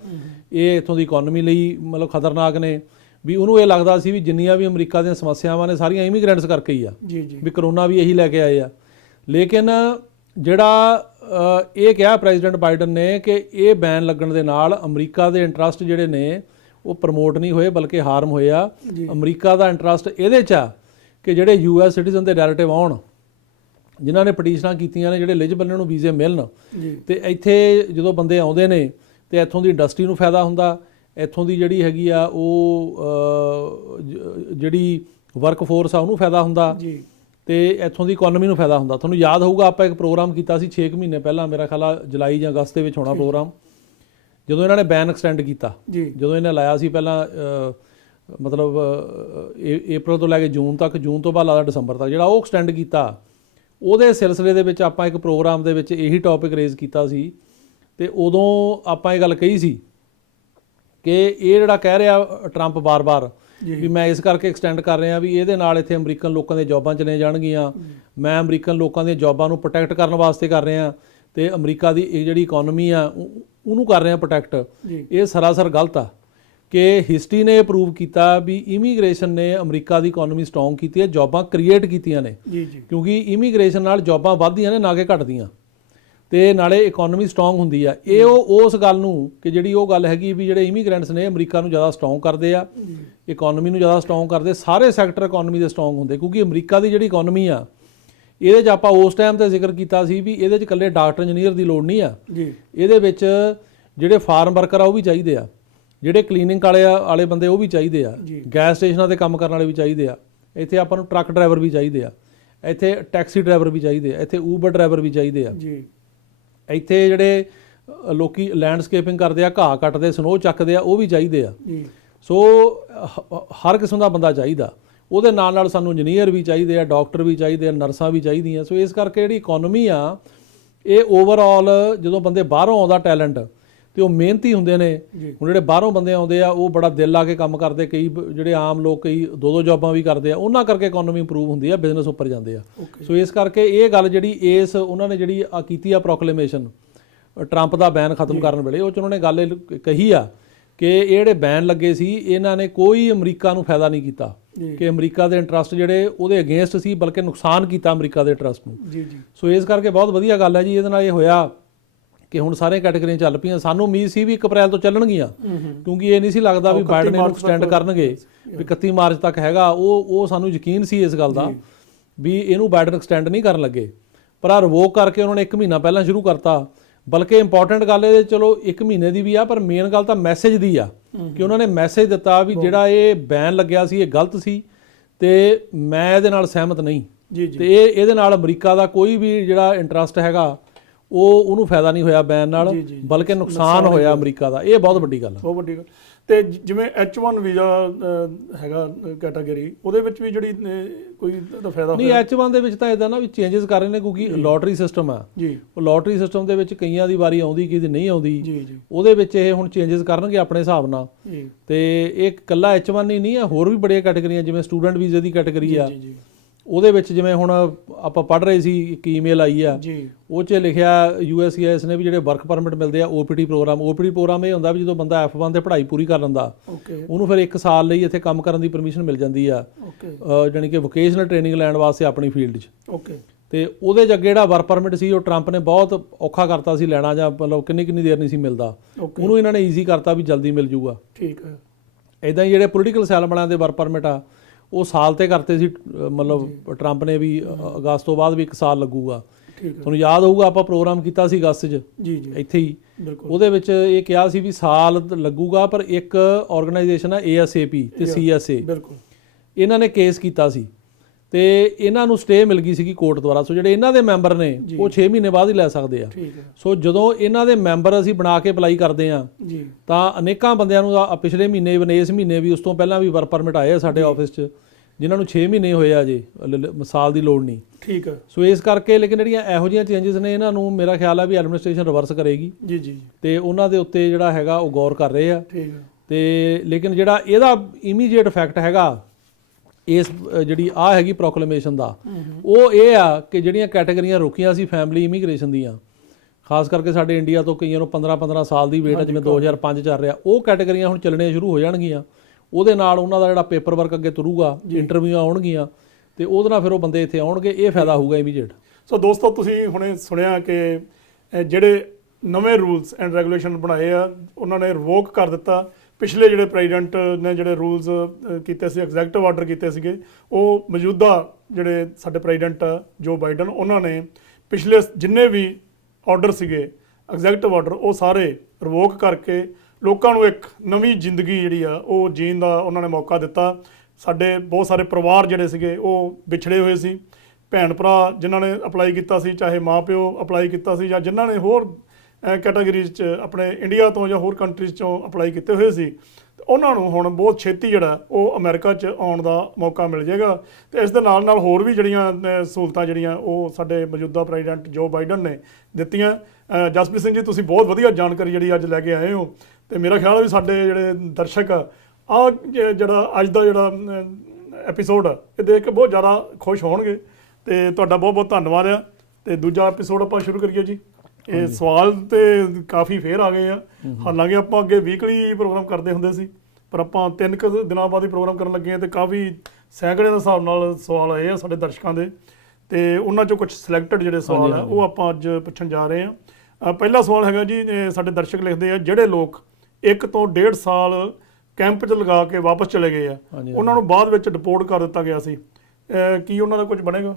ਇਹ ਇੱਥੋਂ ਦੀ ਇਕਨੋਮੀ ਲਈ ਮਤਲਬ ਖਤਰਨਾਕ ਨੇ, ਵੀ ਉਹਨੂੰ ਇਹ ਲੱਗਦਾ ਸੀ ਵੀ ਜਿੰਨੀਆਂ ਵੀ ਅਮਰੀਕਾ ਦੀਆਂ ਸਮੱਸਿਆਵਾਂ ਨੇ ਸਾਰੀਆਂ ਇਮੀਗ੍ਰੈਂਟਸ ਕਰਕੇ ਹੀ ਆ, ਵੀ ਕਰੋਨਾ ਵੀ ਇਹੀ ਲੈ ਕੇ ਆਏ ਆ। ਲੇਕਿਨ ਜਿਹੜਾ ਇਹ ਕਿਹਾ ਪ੍ਰੈਜ਼ੀਡੈਂਟ ਬਾਈਡਨ ਨੇ ਕਿ ਇਹ ਬੈਨ ਲੱਗਣ ਦੇ ਨਾਲ ਅਮਰੀਕਾ ਦੇ ਇੰਟਰਸਟ ਜਿਹੜੇ ਨੇ ਉਹ ਪ੍ਰਮੋਟ ਨਹੀਂ ਹੋਏ ਬਲਕਿ ਹਾਰਮ ਹੋਏ ਆ। ਅਮਰੀਕਾ ਦਾ ਇੰਟਰਸਟ ਇਹਦੇ 'ਚ ਆ ਕਿ ਜਿਹੜੇ US ਸਿਟੀਜ਼ਨ ਦੇ ਰਿਲੇਟਿਵ ਆਉਣ, ਜਿਨ੍ਹਾਂ ਨੇ ਪਟੀਸ਼ਨਾਂ ਕੀਤੀਆਂ ਨੇ, ਜਿਹੜੇ ਐਲੀਜੀਬਲ ਨੇ ਉਹਨੂੰ ਵੀਜ਼ੇ ਮਿਲਣ, ਤੇ ਇੱਥੇ ਜਦੋਂ ਬੰਦੇ ਆਉਂਦੇ ਨੇ ਤੇ ਇੱਥੋਂ ਦੀ ਇੰਡਸਟਰੀ ਨੂੰ ਫਾਇਦਾ ਹੁੰਦਾ, ਇੱਥੋਂ ਦੀ ਜਿਹੜੀ ਹੈਗੀ ਆ ਉਹ ਜਿਹੜੀ ਵਰਕ ਫੋਰਸ ਆ ਉਹਨੂੰ ਫਾਇਦਾ ਹੁੰਦਾ ਤੇ ਇੱਥੋਂ ਦੀ ਇਕਨੋਮੀ ਨੂੰ ਫਾਇਦਾ ਹੁੰਦਾ। ਤੁਹਾਨੂੰ ਯਾਦ ਹੋਊਗਾ ਆਪਾਂ ਇੱਕ ਪ੍ਰੋਗਰਾਮ ਕੀਤਾ ਸੀ 6 ਮਹੀਨੇ ਪਹਿਲਾਂ, ਮੇਰਾ ਖਿਆਲ ਆ ਜੁਲਾਈ ਜਾਂ ਅਗਸਤ ਦੇ ਵਿੱਚ ਹੋਣਾ ਪ੍ਰੋਗਰਾਮ, ਜਦੋਂ ਇਹਨਾਂ ਨੇ ਬੈਨ ਐਕਸਟੈਂਡ ਕੀਤਾ। ਜਦੋਂ ਇਹਨੇ ਲਾਇਆ ਸੀ ਪਹਿਲਾਂ ਮਤਲਬ ਅਪ੍ਰੈਲ ਤੋਂ ਲੈ ਕੇ ਜੂਨ ਤੱਕ, ਜੂਨ ਤੋਂ ਬਾਅਦ ਲੱਗਦਾ ਦਸੰਬਰ ਤੱਕ, ਜਿਹੜਾ ਉਹ ਐਕਸਟੈਂਡ ਕੀਤਾ, ਉਹਦੇ ਸਿਲਸਿਲੇ ਦੇ ਵਿੱਚ ਆਪਾਂ ਇੱਕ ਪ੍ਰੋਗਰਾਮ ਦੇ ਵਿੱਚ ਇਹੀ ਟੌਪਿਕ ਰੇਜ਼ ਕੀਤਾ ਸੀ। ਤੇ ਉਦੋਂ ਆਪਾਂ ਇਹ ਗੱਲ ਕਹੀ ਸੀ ਕਿ ਇਹ ਜਿਹੜਾ ਕਹਿ ਰਿਹਾ ਟਰੰਪ ਬਾਰ-ਬਾਰ ਵੀ ਮੈਂ ਇਸ ਕਰਕੇ ਐਕਸਟੈਂਡ ਕਰ ਰਿਹਾ ਵੀ ਇਹਦੇ ਨਾਲ ਇੱਥੇ ਅਮਰੀਕਨ ਲੋਕਾਂ ਦੀਆਂ ਜੌਬਾਂ ਚਲੇ ਜਾਣਗੀਆਂ, ਮੈਂ ਅਮਰੀਕਨ ਲੋਕਾਂ ਦੀਆਂ ਜੌਬਾਂ ਨੂੰ ਪ੍ਰੋਟੈਕਟ ਕਰਨ ਵਾਸਤੇ ਕਰ ਰਿਹਾ ਤੇ ਅਮਰੀਕਾ ਦੀ ਇਹ ਜਿਹੜੀ ਇਕਨੋਮੀ ਆ ਉਹਨੂੰ ਕਰ ਰਿਹਾ ਪ੍ਰੋਟੈਕਟ। ਇਹ ਸਰਾਸਰ ਗਲਤ ਆ, ਕਿ ਹਿਸਟਰੀ ਨੇ ਪ੍ਰੂਵ ਕੀਤਾ ਵੀ ਇਮੀਗ੍ਰੇਸ਼ਨ ਨੇ ਅਮਰੀਕਾ ਦੀ ਇਕਨੋਮੀ ਸਟਰੋਂਗ ਕੀਤੀ ਹੈ, ਜੌਬਾਂ ਕ੍ਰੀਏਟ ਕੀਤੀਆਂ ਨੇ। ਜੀ ਜੀ। ਕਿਉਂਕਿ ਇਮੀਗ੍ਰੇਸ਼ਨ ਨਾਲ ਜੌਬਾਂ ਵੱਧਦੀਆਂ ਨੇ ਨਾ ਕਿ ਘਟਦੀਆਂ, ਤੇ ਨਾਲੇ ਇਕਨੋਮੀ ਸਟਰੋਂਗ ਹੁੰਦੀ ਆ। ਇਹ ਉਸ ਗੱਲ ਨੂੰ ਕਿ ਜਿਹੜੀ ਉਹ ਗੱਲ ਹੈਗੀ ਵੀ ਜਿਹੜੇ ਇਮੀਗ੍ਰੈਂਟਸ ਨੇ ਅਮਰੀਕਾ ਨੂੰ ਜ਼ਿਆਦਾ ਸਟਰੋਂਗ ਕਰਦੇ ਆ, ਇਕਨੋਮੀ ਨੂੰ ਜ਼ਿਆਦਾ ਸਟਰੋਂਗ ਕਰਦੇ, ਸਾਰੇ ਸੈਕਟਰ ਇਕਨੋਮੀ ਦੇ ਸਟਰੋਂਗ ਹੁੰਦੇ। ਕਿਉਂਕਿ ਅਮਰੀਕਾ ਦੀ ਜਿਹੜੀ ਇਕਨੋਮੀ ਆ ਇਹਦੇ 'ਚ ਆਪਾਂ ਉਸ ਟਾਈਮ ਤੇ ਜ਼ਿਕਰ ਕੀਤਾ ਸੀ ਵੀ ਇਹਦੇ 'ਚ ਇਕੱਲੇ ਡਾਕਟਰ ਇੰਜੀਨੀਅਰ ਦੀ ਲੋੜ ਨਹੀਂ ਆ ਜੀ। ਇਹਦੇ ਵਿੱਚ ਜਿਹੜੇ ਫਾਰਮ ਵਰਕਰ ਆ ਉਹ ਵੀ ਚਾਹੀਦੇ ਆ, ਜਿਹੜੇ ਕਲੀਨਿੰਗ ਵਾਲੇ ਬੰਦੇ ਉਹ ਵੀ ਚਾਹੀਦੇ ਆ, ਗੈਸ ਸਟੇਸ਼ਨਾਂ ਤੇ ਕੰਮ ਕਰਨ ਵਾਲੇ ਵੀ ਚਾਹੀਦੇ ਆ, ਇੱਥੇ ਆਪਾਂ ਨੂੰ ਟਰੱਕ ਡਰਾਈਵਰ ਵੀ ਚਾਹੀਦੇ ਆ, ਇੱਥੇ ਟੈਕਸੀ ਡਰਾਈਵਰ ਵੀ ਚਾਹੀਦੇ ਆ, ਇੱਥੇ ਊਬਰ ਡਰਾਈਵਰ ਵੀ ਚਾਹੀਦੇ ਆ ਜੀ। ਇੱਥੇ ਜਿਹੜੇ ਲੋਕੀ ਲੈਂਡਸਕੇਪਿੰਗ ਕਰਦੇ ਆ, ਘਾਹ ਕੱਟਦੇ, ਸਨੋ ਚੱਕਦੇ ਆ, ਉਹ ਵੀ ਚਾਹੀਦੇ ਆ। ਸੋ ਹਰ ਕਿਸਮ ਦਾ ਬੰਦਾ ਚਾਹੀਦਾ। ਉਹਦੇ ਨਾਲ ਨਾਲ ਸਾਨੂੰ ਇੰਜੀਨੀਅਰ ਵੀ ਚਾਹੀਦੇ ਆ, ਡਾਕਟਰ ਵੀ ਚਾਹੀਦੇ ਆ, ਨਰਸਾਂ ਵੀ ਚਾਹੀਦੀਆਂ। ਸੋ ਇਸ ਕਰਕੇ ਜਿਹੜੀ ਇਕਨੋਮੀ ਆ ਇਹ ਓਵਰਆਲ ਜਦੋਂ ਬੰਦੇ ਬਾਹਰੋਂ ਆਉਂਦਾ ਟੈਲੈਂਟ ਤੇ ਉਹ ਮਿਹਨਤੀ ਹੁੰਦੇ ਨੇ। ਹੁਣ ਜਿਹੜੇ ਬਾਹਰੋਂ ਬੰਦੇ ਆਉਂਦੇ ਆ ਉਹ ਬੜਾ ਦਿਲ ਲਾ ਕੇ ਕੰਮ ਕਰਦੇ, ਕਈ ਜਿਹੜੇ ਆਮ ਲੋਕ ਕਈ 2-2 ਜੌਬਾਂ ਵੀ ਕਰਦੇ ਆ, ਉਹਨਾਂ ਕਰਕੇ ਇਕਨੋਮੀ ਇੰਪਰੂਵ ਹੁੰਦੀ ਆ, ਬਿਜ਼ਨਸ ਉੱਪਰ ਜਾਂਦੇ ਆ। ਸੋ ਇਸ ਕਰਕੇ ਇਹ ਗੱਲ ਜਿਹੜੀ ਉਹਨਾਂ ਨੇ ਜਿਹੜੀ ਕੀਤੀ ਆ ਪ੍ਰੋਕਲੇਮੇਸ਼ਨ ਟਰੰਪ ਦਾ ਬੈਨ ਖਤਮ ਕਰਨ ਵੇਲੇ, ਉਹ 'ਚ ਉਹਨਾਂ ਨੇ ਗੱਲ ਇਹ ਕਹੀ ਆ ਕਿ ਇਹ ਜਿਹੜੇ ਬੈਨ ਲੱਗੇ ਸੀ ਇਹਨਾਂ ਨੇ ਕੋਈ ਅਮਰੀਕਾ ਨੂੰ ਫਾਇਦਾ ਨਹੀਂ ਕੀਤਾ, ਕਿ ਅਮਰੀਕਾ ਦੇ ਇੰਟਰਸਟ ਜਿਹੜੇ ਉਹਦੇ ਅਗੇਂਸਟ ਸੀ, ਬਲਕਿ ਨੁਕਸਾਨ ਕੀਤਾ ਅਮਰੀਕਾ ਦੇ ਇੰਟਰਸਟ ਨੂੰ। ਸੋ ਇਸ ਕਰਕੇ ਬਹੁਤ ਵਧੀਆ ਗੱਲ ਹੈ ਜੀ। ਇਹਦੇ ਨਾਲ ਇਹ ਹੋਇਆ ਕਿ ਹੁਣ ਸਾਰੇ ਕੈਟੇਗਰੀਆਂ ਚੱਲ ਪਈਆਂ। ਸਾਨੂੰ ਉਮੀਦ ਸੀ ਵੀ 1 ਅਪ੍ਰੈਲ ਤੋਂ ਚੱਲਣਗੀਆਂ, ਕਿਉਂਕਿ ਇਹ ਨਹੀਂ ਸੀ ਲੱਗਦਾ ਵੀ ਬਾਈਡਨ ਇਹਨੂੰ ਐਕਸਟੈਂਡ ਕਰਨਗੇ, ਵੀ 31 ਮਾਰਚ ਤੱਕ ਹੈਗਾ। ਉਹ ਸਾਨੂੰ ਯਕੀਨ ਸੀ ਇਸ ਗੱਲ ਦਾ ਵੀ ਇਹਨੂੰ ਬਾਈਡਨ ਐਕਸਟੈਂਡ ਨਹੀਂ ਕਰਨ ਲੱਗੇ, ਪਰ ਆ ਰਿਵੋਕ ਕਰਕੇ ਉਹਨਾਂ ਨੇ 1 ਮਹੀਨਾ ਪਹਿਲਾਂ ਸ਼ੁਰੂ ਕਰਤਾ। ਬਲਕਿ ਇੰਪੋਰਟੈਂਟ ਗੱਲ ਇਹ ਚਲੋ 1 ਮਹੀਨੇ ਦੀ ਵੀ ਆ, ਪਰ ਮੇਨ ਗੱਲ ਤਾਂ ਮੈਸੇਜ ਦੀ ਆ ਕਿ ਉਹਨਾਂ ਨੇ ਮੈਸੇਜ ਦਿੱਤਾ ਵੀ ਜਿਹੜਾ ਇਹ ਬੈਨ ਲੱਗਿਆ ਸੀ ਇਹ ਗਲਤ ਸੀ ਤੇ ਮੈਂ ਇਹਦੇ ਨਾਲ ਸਹਿਮਤ ਨਹੀਂ। ਤੇ ਇਹਦੇ ਨਾਲ ਅਮਰੀਕਾ ਦਾ ਕੋਈ ਵੀ ਜਿਹੜਾ ਇੰਟਰਸਟ ਹੈਗਾ ਉਹਨੂੰ ਫਾਇਦਾ ਨਹੀਂ ਹੋਇਆ ਬੈਨ ਨਾਲ, ਬਲਕਿ ਨੁਕਸਾਨ ਹੋਇਆ ਅਮਰੀਕਾ ਦਾ। ਇਹ ਬਹੁਤ ਵੱਡੀ ਗੱਲ ਆ, ਬਹੁਤ ਵੱਡੀ ਗੱਲ। ਤੇ ਜਿਵੇਂ H1 ਵੀਜ਼ਾ ਹੈਗਾ ਕੈਟਾਗਰੀ, ਉਹਦੇ ਵਿੱਚ ਵੀ ਜਿਹੜੀ ਕੋਈ ਦਾ ਫਾਇਦਾ ਨਹੀਂ। H1 ਦੇ ਵਿੱਚ ਤਾਂ ਇਦਾਂ ਨਾ ਵੀ ਚੇਂਜਸ ਕਰ ਰਹੇ ਨੇ, ਕਿਉਂਕਿ ਲੋਟਰੀ ਸਿਸਟਮ ਆ ਜੀ। ਉਹ ਲੋਟਰੀ ਸਿਸਟਮ ਦੇ ਵਿੱਚ ਕਈਆਂ ਦੀ ਵਾਰੀ ਆਉਂਦੀ, ਕਿਸੇ ਦੀ ਨਹੀਂ ਆਉਂਦੀ। ਉਹਦੇ ਵਿੱਚ ਇਹ ਹੁਣ ਚੇਂਜਸ ਕਰਨਗੇ ਆਪਣੇ ਹਿਸਾਬ ਨਾਲ। ਤੇ ਇਹ ਇਕੱਲਾ H1 ਹੀ ਨਹੀਂ ਆ, ਹੋਰ ਵੀ ਬੜੀਆਂ ਕੈਟਾਗਰੀਆਂ, ਜਿਵੇਂ ਸਟੂਡੈਂਟ ਵੀਜ਼ੇ ਦੀ ਕੈਟਾਗਰੀ ਆ, ਉਹਦੇ ਵਿੱਚ ਜਿਵੇਂ ਹੁਣ ਆਪਾਂ ਪੜ੍ਹ ਰਹੇ ਸੀ, ਇੱਕ ਈਮੇਲ ਆਈ ਆ, ਉਹ 'ਚ ਲਿਖਿਆ USCIS ਨੇ ਵੀ ਜਿਹੜੇ ਵਰਕ ਪਰਮਿਟ ਮਿਲਦੇ ਆ OPT ਪ੍ਰੋਗਰਾਮ ਇਹ ਹੁੰਦਾ ਵੀ ਜਦੋਂ ਬੰਦਾ F1 ਤੇ ਪੜ੍ਹਾਈ ਪੂਰੀ ਕਰ ਲੈਂਦਾ ਉਹਨੂੰ ਫਿਰ 1 ਸਾਲ ਲਈ ਇੱਥੇ ਕੰਮ ਕਰਨ ਦੀ ਪਰਮਿਸ਼ਨ ਮਿਲ ਜਾਂਦੀ ਆ, ਜਾਣੀ ਕਿ ਵੋਕੇਸ਼ਨਲ ਟ੍ਰੇਨਿੰਗ ਲੈਣ ਵਾਸਤੇ ਆਪਣੀ ਫੀਲਡ 'ਚ। ਤੇ ਉਹਦੇ 'ਚ ਅੱਗੇ ਜਿਹੜਾ ਵਰਕ ਪਰਮਿਟ ਸੀ ਉਹ ਟਰੰਪ ਨੇ ਬਹੁਤ ਔਖਾ ਕਰਤਾ ਸੀ ਲੈਣਾ, ਜਾਂ ਮਤਲਬ ਕਿੰਨੀ ਦੇਰ ਨਹੀਂ ਸੀ ਮਿਲਦਾ। ਉਹਨੂੰ ਇਹਨਾਂ ਨੇ ਈਜ਼ੀ ਕਰਤਾ ਵੀ ਜਲਦੀ ਮਿਲ ਜੂਗਾ। ਠੀਕ ਹੈ। ਇੱਦਾਂ ਹੀ ਜਿਹੜੇ ਪੋਲੀਟੀਕਲ ਅਸਾਈਲਮ ਵਾਲਿਆਂ ਦੇ ਵਰਕ ਪਰਮਿਟ ਆ ਉਹ ਸਾਲ ਤੇ ਕਰਤੇ ਸੀ, ਮਤਲਬ ਟਰੰਪ ਨੇ ਵੀ ਅਗਸਤ ਤੋਂ ਬਾਅਦ ਵੀ 1 ਸਾਲ ਲੱਗੂਗਾ। ਤੁਹਾਨੂੰ ਯਾਦ ਹੋਊਗਾ ਆਪਾਂ ਪ੍ਰੋਗਰਾਮ ਕੀਤਾ ਸੀ ਅਗਸਤ 'ਚ ਇੱਥੇ ਹੀ, ਉਹਦੇ ਵਿੱਚ ਇਹ ਕਿਹਾ ਸੀ ਵੀ ਸਾਲ ਲੱਗੂਗਾ, ਪਰ ਇੱਕ ਆਰਗੇਨਾਈਜੇਸ਼ਨ ਆ ASAP ਤੇ CSA, ਇਹਨਾਂ ਨੇ ਕੇਸ ਕੀਤਾ ਸੀ ਤੇ ਇਹਨਾਂ ਨੂੰ ਸਟੇ ਮਿਲ ਗਈ ਸੀਗੀ ਕੋਰਟ ਦੁਆਰਾ। ਸੋ ਜਿਹੜੇ ਇਹਨਾਂ ਦੇ ਮੈਂਬਰ ਨੇ ਉਹ 6 ਮਹੀਨੇ ਬਾਅਦ ਹੀ ਲੈ ਸਕਦੇ ਆ। ਸੋ ਜਦੋਂ ਇਹਨਾਂ ਦੇ ਮੈਂਬਰ ਅਸੀਂ ਬਣਾ ਕੇ ਅਪਲਾਈ ਕਰਦੇ ਆ ਤਾਂ ਅਨੇਕਾਂ ਬੰਦਿਆਂ ਨੂੰ ਪਿਛਲੇ ਮਹੀਨੇ ਇਸ ਮਹੀਨੇ ਵੀ, ਉਸ ਤੋਂ ਪਹਿਲਾਂ ਵੀ ਵਰਕ ਪਰਮਿਟ ਆਏ ਆ ਸਾਡੇ ਆਫਿਸ 'ਚ, ਜਿਨ੍ਹਾਂ ਨੂੰ 6 ਮਹੀਨੇ ਹੋਏ ਆ ਜੇ, ਸਾਲ ਦੀ ਲੋੜ ਨਹੀਂ। ਠੀਕ ਹੈ। ਸੋ ਇਸ ਕਰਕੇ ਲੇਕਿਨ ਜਿਹੜੀਆਂ ਇਹੋ ਜਿਹੀਆਂ ਚੇਂਜਸ ਨੇ ਇਹਨਾਂ ਨੂੰ ਮੇਰਾ ਖਿਆਲ ਆ ਵੀ ਐਡਮਿਨਿਸਟ੍ਰੇਸ਼ਨ ਰਿਵਰਸ ਕਰੇਗੀ ਤੇ ਉਹਨਾਂ ਦੇ ਉੱਤੇ ਜਿਹੜਾ ਹੈਗਾ ਉਹ ਗੌਰ ਕਰ ਰਹੇ ਆ। ਤੇ ਲੇਕਿਨ ਜਿਹੜਾ ਇਹਦਾ ਇਮੀਡੀਏਟ ਇਫੈਕਟ ਹੈਗਾ ਇਸ ਜਿਹੜੀ ਹੈਗੀ ਪ੍ਰੋਕਲੇਮੇਸ਼ਨ ਦਾ, ਉਹ ਇਹ ਆ ਕਿ ਜਿਹੜੀਆਂ ਕੈਟਾਗਰੀਆਂ ਰੁਕੀਆਂ ਸੀ ਫੈਮਿਲੀ ਇਮੀਗ੍ਰੇਸ਼ਨ ਦੀਆਂ, ਖਾਸ ਕਰਕੇ ਸਾਡੇ ਇੰਡੀਆ ਤੋਂ ਕਈਆਂ ਨੂੰ 15-15 ਸਾਲ ਦੀ ਵੇਟ, ਜਿਵੇਂ 2005 ਚੱਲ ਰਿਹਾ, ਉਹ ਕੈਟਾਗਰੀਆਂ ਹੁਣ ਚੱਲਣੀਆਂ ਸ਼ੁਰੂ ਹੋ ਜਾਣਗੀਆਂ। ਉਹਦੇ ਨਾਲ ਉਹਨਾਂ ਦਾ ਜਿਹੜਾ ਪੇਪਰ ਵਰਕ ਅੱਗੇ ਤੁਰੂਗਾ, ਇੰਟਰਵਿਊਆਂ ਆਉਣਗੀਆਂ ਤੇ ਉਹਦੇ ਨਾਲ ਫਿਰ ਉਹ ਬੰਦੇ ਇੱਥੇ ਆਉਣਗੇ। ਇਹ ਫਾਇਦਾ ਹੋਊਗਾ ਇਮੀਡੀਏਟ। ਸੋ ਦੋਸਤੋ, ਤੁਸੀਂ ਹੁਣੇ ਸੁਣਿਆ ਕਿ ਜਿਹੜੇ ਨਵੇਂ ਰੂਲਸ ਐਂਡ ਰੈਗੂਲੇਸ਼ਨ ਬਣਾਏ ਆ ਉਹਨਾਂ ਨੇ ਰਿਵੋਕ ਕਰ ਦਿੱਤਾ। ਪਿਛਲੇ ਜਿਹੜੇ ਪ੍ਰੈਜ਼ੀਡੈਂਟ ਨੇ ਜਿਹੜੇ ਰੂਲਸ ਕੀਤੇ ਸੀ, ਐਗਜ਼ੈਕਟਿਵ ਆਰਡਰ ਕੀਤੇ ਸੀਗੇ, ਉਹ ਮੌਜੂਦਾ ਜਿਹੜੇ ਸਾਡੇ ਪ੍ਰੈਜ਼ੀਡੈਂਟ ਜੋ ਬਾਈਡਨ, ਉਹਨਾਂ ਨੇ ਪਿਛਲੇ ਜਿੰਨੇ ਵੀ ਆਰਡਰ ਸੀਗੇ ਐਗਜ਼ੈਕਟਿਵ ਆਰਡਰ, ਉਹ ਸਾਰੇ ਰਿਵੋਕ ਕਰਕੇ ਲੋਕਾਂ ਨੂੰ ਇੱਕ ਨਵੀਂ ਜ਼ਿੰਦਗੀ ਜਿਹੜੀ ਆ ਉਹ ਜੀਣ ਦਾ ਉਹਨਾਂ ਨੇ ਮੌਕਾ ਦਿੱਤਾ। ਸਾਡੇ ਬਹੁਤ ਸਾਰੇ ਪਰਿਵਾਰ ਜਿਹੜੇ ਸੀਗੇ ਉਹ ਵਿਛੜੇ ਹੋਏ ਸੀ, ਭੈਣ ਭਰਾ ਜਿਨ੍ਹਾਂ ਨੇ ਅਪਲਾਈ ਕੀਤਾ ਸੀ, ਚਾਹੇ ਮਾਂ ਪਿਓ ਅਪਲਾਈ ਕੀਤਾ ਸੀ, ਜਾਂ ਜਿਨ੍ਹਾਂ ਨੇ ਹੋਰ ਕੈਟਾਗਰੀਜ਼ 'ਚ ਆਪਣੇ ਇੰਡੀਆ ਤੋਂ ਜਾਂ ਹੋਰ ਕੰਟਰੀਜ਼ 'ਚੋਂ ਅਪਲਾਈ ਕੀਤੇ ਹੋਏ ਸੀ, ਉਹਨਾਂ ਨੂੰ ਹੁਣ ਬਹੁਤ ਛੇਤੀ ਜਿਹੜਾ ਉਹ ਅਮਰੀਕਾ 'ਚ ਆਉਣ ਦਾ ਮੌਕਾ ਮਿਲ ਜਾਏਗਾ। ਤੇ ਇਸ ਦੇ ਨਾਲ ਨਾਲ ਹੋਰ ਵੀ ਜਿਹੜੀਆਂ ਸਹੂਲਤਾਂ ਜਿਹੜੀਆਂ ਉਹ ਸਾਡੇ ਮੌਜੂਦਾ ਪ੍ਰੈਜ਼ੀਡੈਂਟ ਜੋ ਬਾਈਡਨ ਨੇ ਦਿੱਤੀਆਂ। ਜਸਪ੍ਰੀਤ ਸਿੰਘ ਜੀ, ਤੁਸੀਂ ਬਹੁਤ ਵਧੀਆ ਜਾਣਕਾਰੀ ਜਿਹੜੀ ਅੱਜ ਲੈ ਕੇ ਆਏ ਹੋ, ਤੇ ਮੇਰਾ ਖਿਆਲ ਹੈ ਵੀ ਸਾਡੇ ਜਿਹੜੇ ਦਰਸ਼ਕ ਆ ਜਿਹੜਾ ਅੱਜ ਦਾ ਜਿਹੜਾ ਐਪੀਸੋਡ ਇਹ ਦੇਖ ਕੇ ਬਹੁਤ ਜ਼ਿਆਦਾ ਖੁਸ਼ ਹੋਣਗੇ, ਤੇ ਤੁਹਾਡਾ ਬਹੁਤ ਬਹੁਤ ਧੰਨਵਾਦ ਆ। ਤੇ ਦੂਜਾ ਐਪੀਸੋਡ ਆਪਾਂ ਸ਼ੁਰੂ ਕਰੀਏ ਜੀ। ਇਹ ਸਵਾਲ ਤੇ ਕਾਫੀ ਫੇਰ ਆ ਗਏ ਆ, ਹਾਲਾਂਕਿ ਆਪਾਂ ਅੱਗੇ ਵੀਕਲੀ ਪ੍ਰੋਗਰਾਮ ਕਰਦੇ ਹੁੰਦੇ ਸੀ, ਪਰ ਆਪਾਂ 3 ਦਿਨਾਂ ਬਾਅਦ ਹੀ ਪ੍ਰੋਗਰਾਮ ਕਰਨ ਲੱਗੇ ਹਾਂ ਤੇ ਕਾਫੀ ਸੈਂਕੜੇ ਦੇ ਹਿਸਾਬ ਨਾਲ ਸਵਾਲ ਆਏ ਆ ਸਾਡੇ ਦਰਸ਼ਕਾਂ ਦੇ, ਤੇ ਉਹਨਾਂ ਚੋਂ ਕੁਝ ਸਿਲੈਕਟਡ ਜਿਹੜੇ ਸਵਾਲ ਆ ਉਹ ਆਪਾਂ ਅੱਜ ਪੁੱਛਣ ਜਾ ਰਹੇ ਹਾਂ। ਪਹਿਲਾ ਸਵਾਲ ਹੈਗਾ ਜੀ, ਸਾਡੇ ਦਰਸ਼ਕ ਲਿਖਦੇ ਆ, ਜਿਹੜੇ ਲੋਕ 1 ਤੋਂ 1.5 ਸਾਲ ਕੈਂਪ 'ਚ ਲਗਾ ਕੇ ਵਾਪਸ ਚਲੇ ਗਏ ਆ, ਉਹਨਾਂ ਨੂੰ ਬਾਅਦ ਵਿੱਚ ਡਿਪੋਰਟ ਕਰ ਦਿੱਤਾ ਗਿਆ ਸੀ, ਕੀ ਉਹਨਾਂ ਦਾ ਕੁਝ ਬਣੇਗਾ?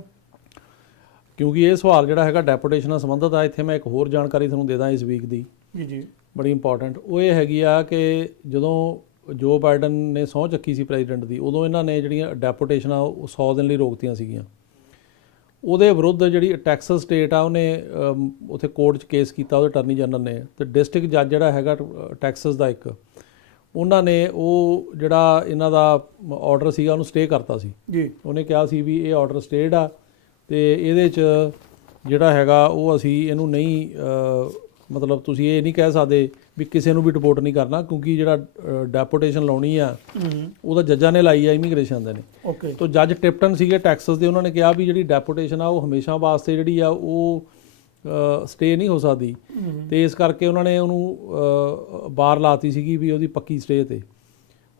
ਕਿਉਂਕਿ ਇਹ ਸਵਾਲ ਜਿਹੜਾ ਹੈਗਾ ਡੈਪੂਟੇਸ਼ਨ ਨਾਲ ਸੰਬੰਧਿਤ ਆ, ਇੱਥੇ ਮੈਂ ਇੱਕ ਹੋਰ ਜਾਣਕਾਰੀ ਤੁਹਾਨੂੰ ਦੇ ਦਾਂ ਇਸ ਵੀਕ ਦੀ ਜੀ ਬੜੀ ਇੰਪੋਰਟੈਂਟ। ਉਹ ਇਹ ਹੈਗੀ ਆ ਕਿ ਜਦੋਂ ਜੋ ਬਾਈਡਨ ਨੇ ਸਹੁੰ ਚੱਕੀ ਸੀ ਪ੍ਰੈਜ਼ੀਡੈਂਟ ਦੀ, ਉਦੋਂ ਇਹਨਾਂ ਨੇ ਜਿਹੜੀਆਂ ਡੈਪੂਟੇਸ਼ਨਾਂ ਉਹ 100 ਦਿਨ ਲਈ ਰੋਕਤੀਆਂ ਸੀਗੀਆਂ। ਉਹਦੇ ਵਿਰੁੱਧ ਜਿਹੜੀ ਟੈਕਸਸ ਸਟੇਟ ਆ ਉਹਨੇ ਉੱਥੇ ਕੋਰਟ 'ਚ ਕੇਸ ਕੀਤਾ ਉਹਦੇ ਅਟਰਨੀ ਜਨਰਲ ਨੇ, ਤੇ ਡਿਸਟ੍ਰਿਕਟ ਜੱਜ ਜਿਹੜਾ ਹੈਗਾ ਟੈਕਸਸ ਦਾ ਇੱਕ, ਉਹਨਾਂ ਨੇ ਉਹ ਜਿਹੜਾ ਇਹਨਾਂ ਦਾ ਆਰਡਰ ਸੀਗਾ ਉਹਨੂੰ ਸਟੇ ਕਰਤਾ ਸੀ ਜੀ। ਉਹਨੇ ਕਿਹਾ ਸੀ ਵੀ ਇਹ ਆਰਡਰ ਸਟੇਡ ਆ ਤੇ ਇਹਦੇ 'ਚ ਜਿਹੜਾ ਹੈਗਾ ਉਹ ਅਸੀਂ ਇਹਨੂੰ ਨਹੀਂ ਮਤਲਬ ਤੁਸੀਂ ਇਹ ਨਹੀਂ ਕਹਿ ਸਕਦੇ ਵੀ ਕਿਸੇ ਨੂੰ ਵੀ ਡਿਪੋਰਟ ਨਹੀਂ ਕਰਨਾ, ਕਿਉਂਕਿ ਜਿਹੜਾ ਡੈਪੂਟੇਸ਼ਨ ਲਾਉਣੀ ਆ ਉਹਦਾ ਜੱਜਾਂ ਨੇ ਲਾਈ ਆ ਇਮੀਗ੍ਰੇਸ਼ਨ ਦੇ ਨੇ। ਓਕੇ। ਤਾਂ ਜੱਜ ਟਿਪਟਨ ਸੀਗੇ ਟੈਕਸਸ ਦੇ, ਉਹਨਾਂ ਨੇ ਕਿਹਾ ਵੀ ਜਿਹੜੀ ਡੈਪੂਟੇਸ਼ਨ ਆ ਉਹ ਹਮੇਸ਼ਾ ਵਾਸਤੇ ਜਿਹੜੀ ਆ ਉਹ ਸਟੇ ਨਹੀਂ ਹੋ ਸਕਦੀ, ਤੇ ਇਸ ਕਰਕੇ ਉਹਨਾਂ ਨੇ ਉਹਨੂੰ ਬਾਹਰ ਲਾਤੀ ਸੀਗੀ ਵੀ ਉਹਦੀ ਪੱਕੀ ਸਟੇ ਤੇ।